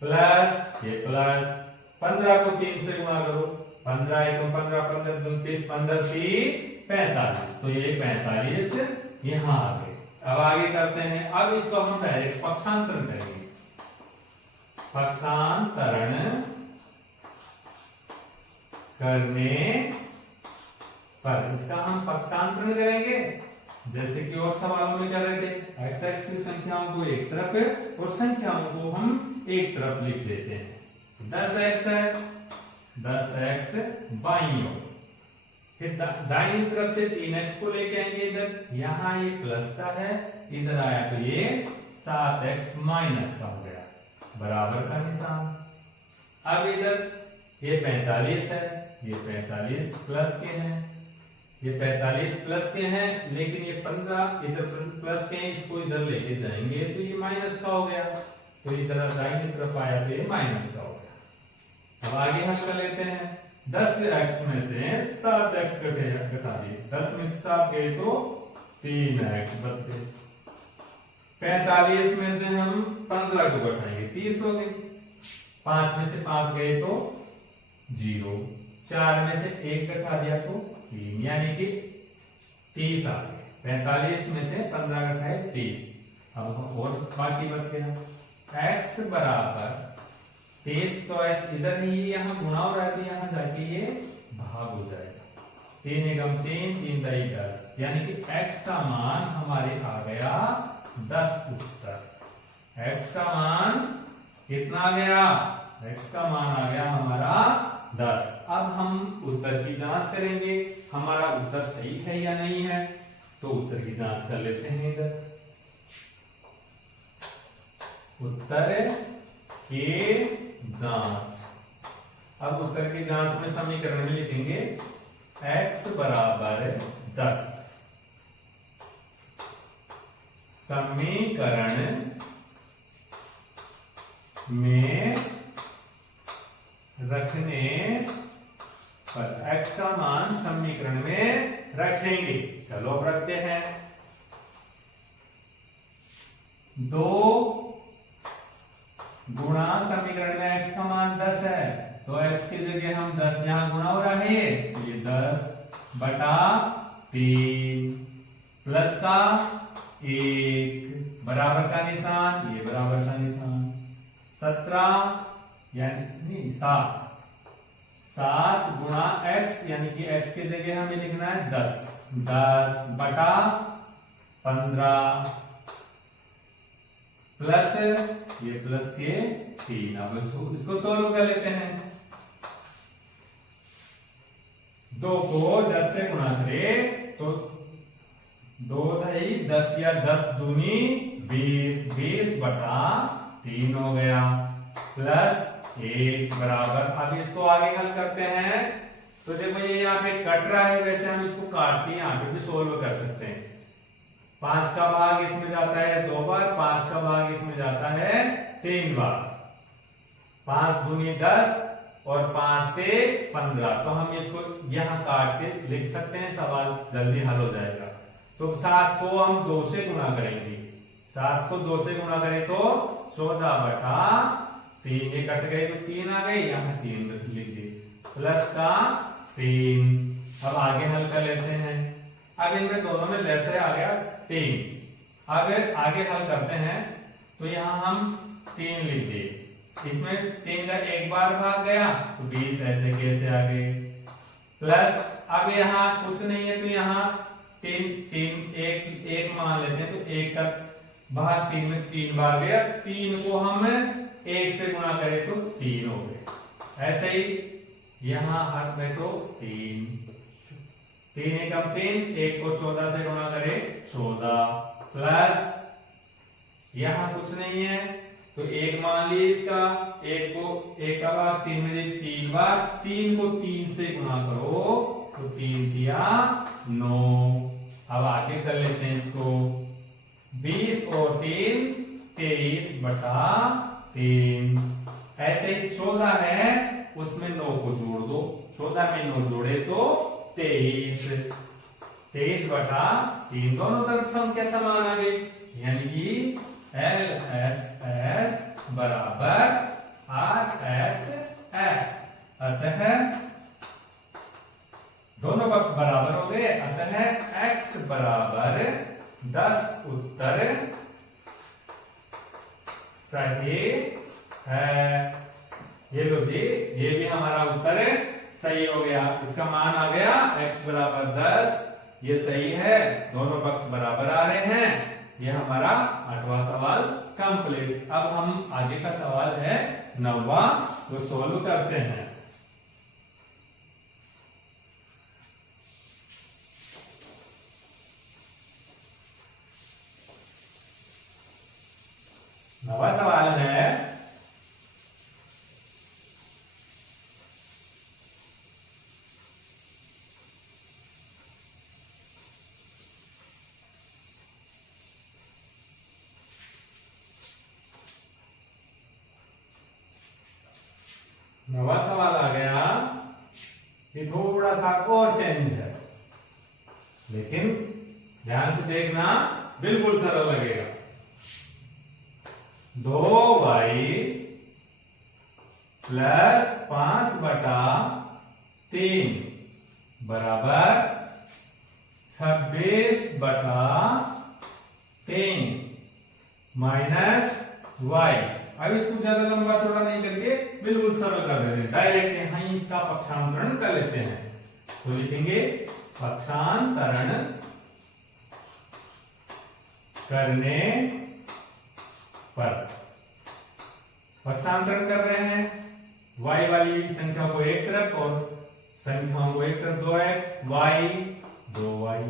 प्लस ये प्लस 15 को 3 से गुणा करो, 15 एकम 15, 15 दूनी 30, 15 3 45, तो ये 45 यहाँ आ गए। अब आगे करते हैं। अब इसको हम पहले पक्षांतरण करेंगे। पक्षांतरण करने पर इसका हम पक्षांतरण करेंगे, जैसे कि और सवालों में कर रहे थे, x एक्सिस की संख्याओं को एक तरफ और संख्याओं को हम एक तरफ लिख देते हैं। 10x है, 10x बाईं ओर, फिर दाहिनी तरफ से 3x को लेके आएंगे इधर, यहां ये प्लस का है, इधर आया तो ये 7x माइनस का हो गया, बराबर का निशान। अब इधर ये 45 है, ये 45 प्लस के हैं, ये 45 प्लस के हैं, लेकिन ये 15 इधर प्लस के हैं, इसको इधर लेके जाएंगे तो ये माइनस का हो गया, तो इधर दाहिनी तरफ आया तो ये माइनस का हो गया। अब आगे हल कर लेते हैं। 10x में से 7x घटा दिए, 10 में से 7 गए तो 3x बच गए। 45 में से हम 15 को घटाएंगे, 30 हो गए। 5 में से 5 गए तो 0, 4 में से 1 घटा दिया तो 3, यानी कि 30 आ गए। 45 में से 15 घटाए 30, अब और बाकी बच गया। x बराबर 23, तो s इधर ही यहाँ गुणा हो रहा है, तो यहाँ जाके ये भाग हो जाएगा। 3 एकम 3, 3 दाई 10, यानी कि x का मान हमारे आ गया 10 उत्तर। x का मान कितना आ गया? x का मान आ गया हमारा 10। अब हम उत्तर की जांच करेंगे, हमारा उत्तर सही है या नहीं है। तो उत्तर की जांच कर लेते हैं इधर। उत्तर की जांच। अब उत्तर की जांच में समीकरण में लिखेंगे x बराबर 10। समीकरण में रखने पर x का मान समीकरण में रखेंगे। चलो अब रखते हैं। 2 गुणा समीकरण में x का मान 10 है, तो x की जगह हम 10 यहां गुणा हो रहा है, तो ये 10 बटा 3 प्लस का 1 बराबर का निशान, ये बराबर का निशान 17 यानी 7 गुणा x, यानी कि x की जगह हमें लिखना है 10 बटा 15 प्लस ये प्लस के 3। अब इसको सोल्व कर लेते हैं। 2 को 10 से गुणा करें तो 2 दही 10 या 10 दूनी 20, 20 बटा 3 हो गया प्लस 1 बराबर। अब इसको आगे हल करते हैं, तो देखो ये यहाँ पे कट रहा है, वैसे हम इसको काट के यहाँ पे भी सोल्व कर सकते हैं। 5 का भाग इसमें जाता है 2 बार, 5 का भाग इसमें जाता है 3 बार। 5 दूनी 10 और 5 से 15, तो हम इसको यहाँ काट के लिख सकते हैं, सवाल जल्दी हल हो जाएगा। तो 7 को हम 2 से गुणा करेंगे, 7 को 2 से गुणा करें तो 14 बटा 3, ये कट गए तो 3 आ गई, यहाँ 3 लिख दी प्लस का 3। अब आगे हल कर लेते हैं। अब इनमें दोनों में लेस आ गया 3। अगर आगे हल करते हैं तो यहाँ हम 3 लिख दिए, इसमें 3 का एक बार भाग गया तो 20 ऐसे कैसे आ गए प्लस। अब यहाँ कुछ नहीं है तो यहाँ 3 एक मान लेते हैं, तो 1 का भाग 3 में 3 बार गया, 3 को हम 1 से गुणा करें तो 3 हो गए। ऐसे ही यहाँ हर में तो 3 एकम 3, 1 को 14 से गुणा करें 14 प्लस यहाँ कुछ नहीं है तो 1 मान ली इसका, 1 को 1 का भाग 3 में 3 बार, 3 को 3 से गुणा करो तो 3 दिया 9। अब आगे कर लेते हैं इसको। 20 और 3 23 बटा 3। ऐसे ही 14 है, उसमें 9 को जोड़ दो, 14 में 9 जोड़े तो 23 बटा 3। दोनों तरफ संख्या समान आ गई, यानी कि LHS बराबर RHS। अतः दोनों पक्ष बराबर हो गए, अतः x बराबर 10 उत्तर सही है। ये लो जी, ये भी हमारा उत्तर सही हो गया। इसका मान आ गया x बराबर 10, ये सही है, दोनों पक्ष बराबर आ रहे हैं। ये हमारा 8वां सवाल कंप्लीट। अब हम आगे का सवाल है 9वां, वो सोल्व करते हैं। नवा सवाल है नवा सवाल आ गया कि थोड़ा सा और चेंज है, लेकिन ध्यान से देखना, बिल्कुल सरल लगेगा। 2y प्लस 5 बटा 3 बराबर 26 बटा 3 माइनस y। अब इसको ज्यादा लंबा चौड़ा नहीं करके बिल्कुल सरल कर देते हैं, डायरेक्ट यहाँ ही इसका पक्षांतरण कर लेते हैं। तो लिखेंगे पक्षांतरण करने पर, पक्षांतरण कर रहे हैं y वाली संख्या को एक तरफ और संख्याओं को एक तरफ, 2x y 2y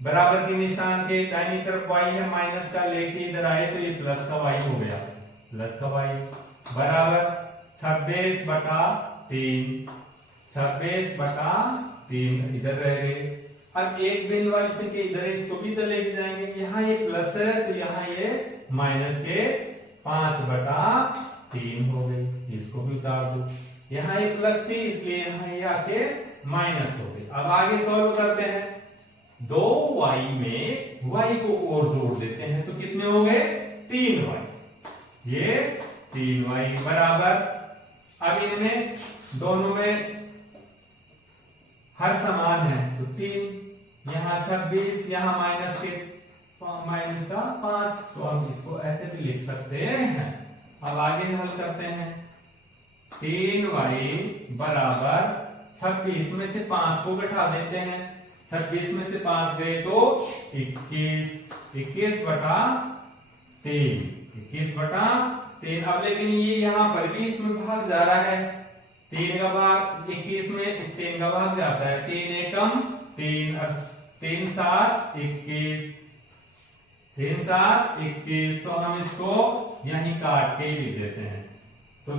बराबर के निशान के दाहिनी तरफ y है माइनस का, लेके इधर आए तो ये प्लस का y हो गया, प्लस का y बराबर 26/3, 26/3 इधर रह गए। अब एक बिंदु वाली संख्या इधर है, इसको भी इधर लेके जाएंगे, यहाँ ये प्लस है तो यहाँ ये माइनस के 5/3 हो गई, इसको भी उतार दो। यहाँ ये प्लस थी इसलिए यहाँ ये आके माइनस हो गई। अब आगे सॉल्व करते हैं, 2y में y को और जोड़ देते हैं तो कितने हो गए 3y, ये 3y बराबर, अब इनमें दोनों में हर समान है तो 3, यहाँ 26, यहाँ माइनस का 5, तो हम इसको ऐसे भी लिख सकते हैं। अब आगे हल करते हैं, 3y बराबर 26 में से 5 को घटा देते हैं, 26 में से 5 गए तो 21, 21/3। अब लेकिन ये यहाँ पर भी इसमें भाग जा रहा है, 3 का भाग 21 में 3 का भाग जाता है, 3 एकम 3, 3 7 21, 3 7 21, तो हम इसको यहीं काट के लिख देते हैं। तो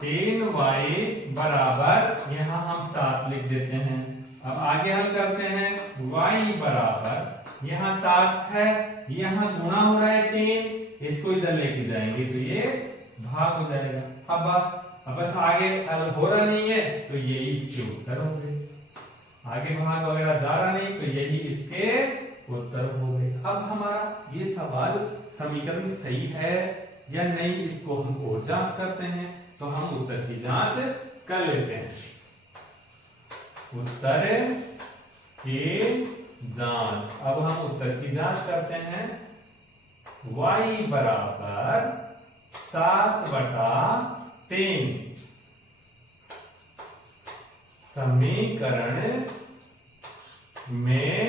3y बराबर यहाँ हम 7 लिख देते हैं। अब आगे हल करते हैं, y बराबर यहाँ 7 है, यहाँ गुणा हो रहा है 3, इसको इधर लेके जाएंगे तो ये भाग हो जाएगा। अब बस आगे हल हो रहा नहीं है तो यही इसके उत्तर होंगे, आगे भाग वगैरह जा रहा नहीं तो यही इसके उत्तर हो गए। अब हमारा ये सवाल समीकरण सही है या नहीं, इसको हम और जांच करते हैं, तो हम उत्तर की जांच कर लेते हैं। उत्तर की जांच, अब हम उत्तर की जांच करते हैं, y बराबर 7/3 समीकरण में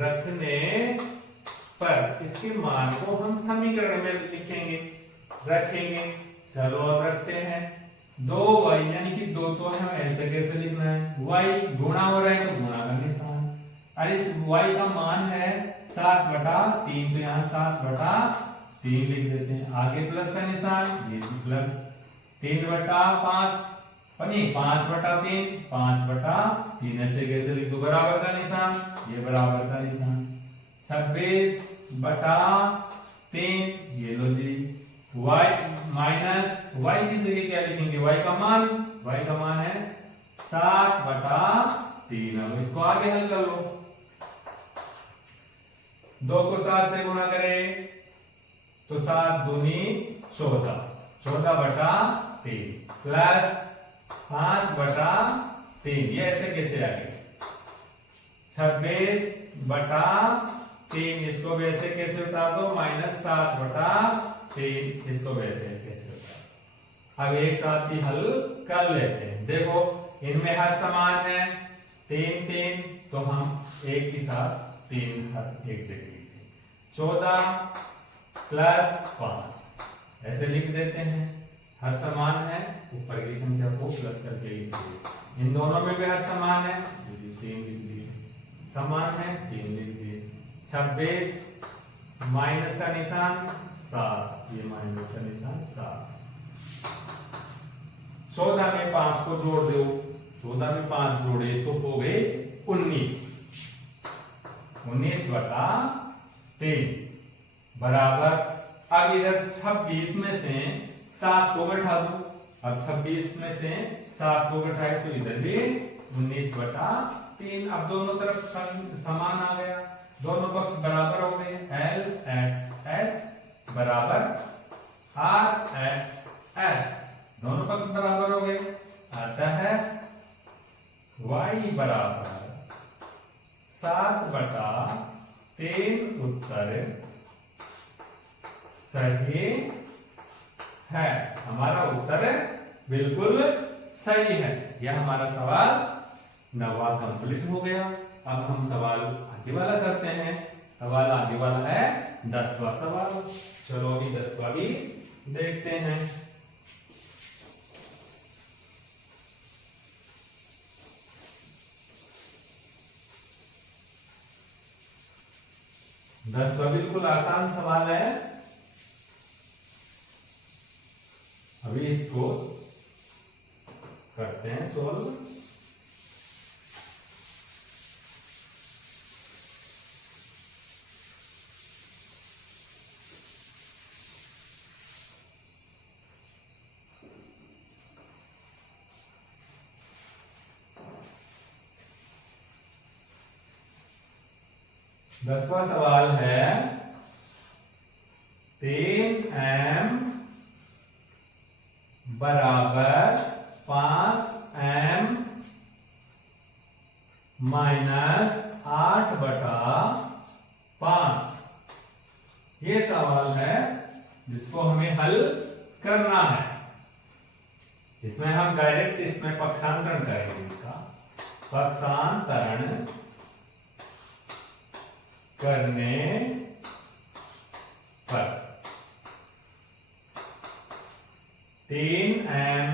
रखने पर, इसके मान को हम समीकरण में रखेंगे। चलो अब रखते हैं, 2y यानी कि 2 तो हम ऐसे कैसे लिखना है, y गुणा हो रहा है तो गुणा का निशान, अरे इस y का मान है 7/3 तो यहाँ 7/3 लिख देते हैं, आगे प्लस का निशान, ये प्लस 3/5 और नहीं 5/3, 5/3 ऐसे कैसे लिख दो, बराबर का निशान, ये बराबर का निशान, 26/3 ये लो जी, y माइनस y की जगह क्या लिखेंगे, y का मान है 7/3। अब इसको आगे हल कर लो, 2 को 7 से गुणा करें तो 7 दूनी 14, 14/3 प्लस 5/3, ये ऐसे कैसे आ गए, 26/3, इसको भी ऐसे कैसे उतार दो, माइनस 7/3, इसको भी ऐसे कैसे उतार। अब एक साथ ही हल कर लेते हैं, देखो इनमें हर समान है 3 3, तो हम एक ही साथ 3 हर एक जगह, 14 प्लस 5 ऐसे लिख देते हैं, हर समान है, ऊपर की संख्या को प्लस करके लिख दिए, इन दोनों में भी हर समान है, 3 लिख दिए, समान है 3 लिख दिए, 26 माइनस का निशान 7, ये माइनस का निशान 7, 14 में 5 को जोड़ दो, 14 में 5 जोड़े तो हो गए 19, 19/3 बराबर, अब इधर 26 में से 7 को घटा दो, अब 26 में से 7 को घटाए तो इधर भी 19/3, अब दोनों तरफ समान आ गया, दोनों पक्ष बराबर हो गए, LXS बराबर RXS, दोनों पक्ष बराबर हो गए, अतः y बराबर 7/3 उत्तर सही है। हमारा उत्तर बिल्कुल सही है। यह हमारा सवाल 9वां कंप्लीट हो गया। अब हम सवाल आगे वाला करते हैं। सवाल आगे वाला है 10वां सवाल। चलो अभी 10वां भी देखते हैं। 10वां बिल्कुल आसान सवाल है। अभी इसको करते हैं सोल्व। दसवां सवाल है 3m बराबर 5m माइनस 8/5। ये सवाल है जिसको हमें हल करना है। इसमें हम डायरेक्ट इसमें पक्षांतरण करेंगे। इसका पक्षांतरण करने पर 3m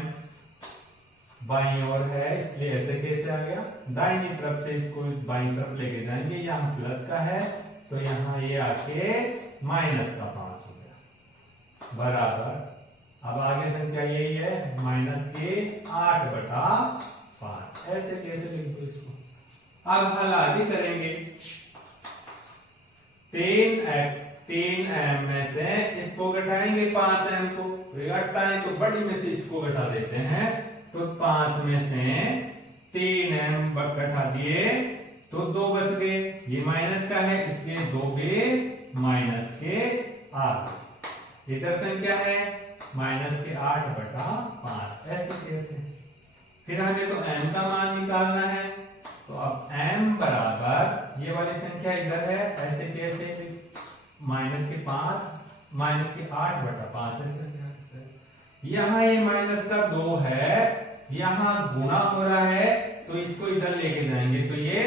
बाईं ओर है, इसलिए ऐसे कैसे आ गया, दाहिनी तरफ से इसको बाईं तरफ लेके जाएंगे। यहाँ प्लस का है तो यहाँ ये आके माइनस का 5 हो गया बराबर। अब आगे संख्या यही है माइनस के 8/5। ऐसे कैसे लिख दो इसको। अब हल आगे करेंगे। 3m में से इसको घटाएंगे 5m को, घटता है तो बड़ी में से इसको घटा देते हैं। तो 5 में से 3m घटा दिए तो 2 बच गए। ये माइनस का है इसलिए 2 के माइनस के 8। इधर संख्या है माइनस के 8/5। ऐसे कैसे। फिर हमें तो m का मान निकालना है। तो अब m बराबर ये वाली संख्या इधर है, ऐसे कैसे माइनस के 5 माइनस के 8/5 ऐसे। यहाँ ये माइनस का 2 है, यहाँ गुणा हो रहा है तो इसको इधर लेके जाएंगे तो ये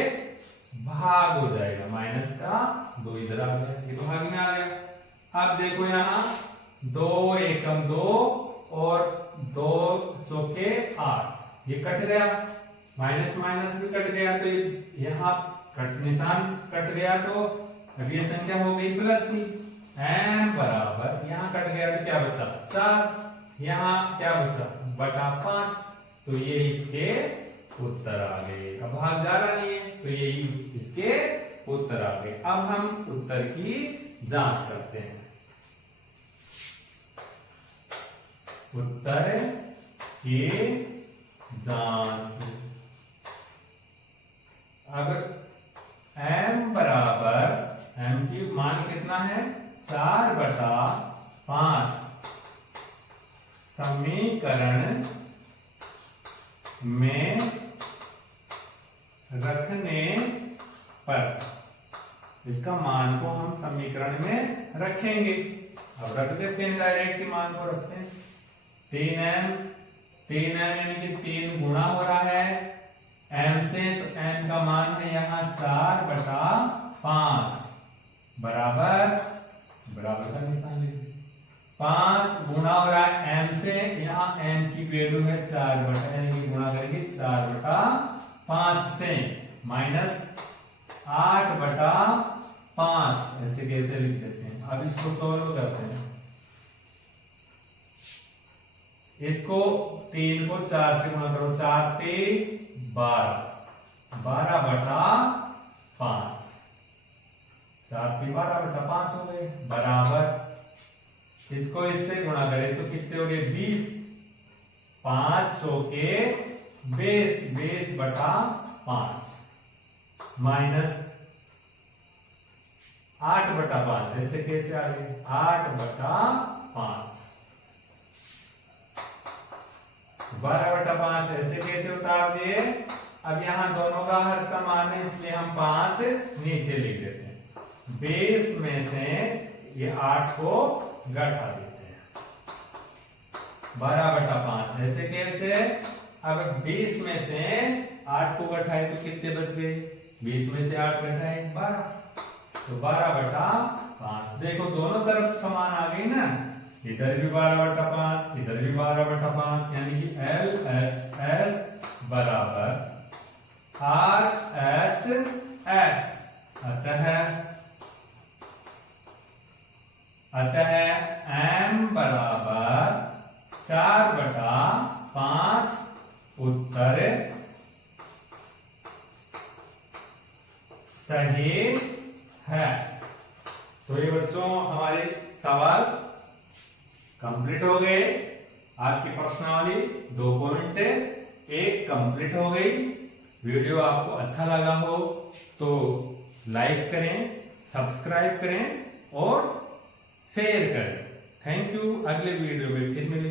भाग हो जाएगा। माइनस का 2 इधर आ गया, ये तो भाग में आ गया। अब देखो यहाँ 2 एकम 2 और 2 चौके 8, ये कट गया। माइनस माइनस भी कट गया तो यहाँ कट निशान कट गया तो अब ये संख्या हो गई प्लस की। m बराबर यहाँ कट गया तो क्या बचा 4, यहाँ क्या बचा बटा 5। तो ये इसके उत्तर आ गए। अब भाग जा रहा नहीं है तो ये इसके उत्तर आ गए। अब हम उत्तर की जांच करते हैं। उत्तर की जांच। अगर m बराबर m की मान कितना है 4/5 समीकरण में रखने पर, इसका मान को हम समीकरण में रखेंगे। अब रख देते हैं, डायरेक्ट मान को रखते हैं। 3m यानी कि 3 गुणा हो रहा है m से, तो m का मान है यहाँ 4/5 बराबर का निशान लिख 5 गुणा हो रहा है m से, यहाँ m की वैल्यू है 4 यानी कि गुणा करेंगे 4/5 से माइनस 8/5। ऐसे कैसे लिख देते हैं। अब इसको सोल्व करते हैं। इसको 3 को 4 से गुणा करो, 4 3 12, 12/5, 4 3 12/5 हो गए बराबर। इसको इससे गुणा करें तो कितने हो गए 20, 5 चौके 20/5 माइनस 8/5। ऐसे कैसे आ गए 8/5, 12/5 ऐसे कैसे उतार दिए। अब यहाँ दोनों का हर समान है इसलिए हम 5 नीचे लिख देते हैं। 20 में से ये 8 को घटा देते हैं। 12/5 ऐसे कैसे? अब 20 में से 8 को घटाए तो कितने बच गए? 20 में से 8 घटाए 12, तो 12/5। देखो दोनों तरफ समान आ गई ना, इधर भी 12/5, इधर भी 12/5, यानी कि LHS बराबर RHS। अतः M बराबर 4/5 उत्तर सही है। तो ये बच्चों हमारे सवाल कंप्लीट हो गए। आपकी प्रश्नावली 2 पॉइंट 1 कंप्लीट हो गई। वीडियो आपको अच्छा लगा हो तो लाइक करें, सब्सक्राइब करें और शेयर करें। Thank you. अगले वीडियो में फिर मिलेंगे।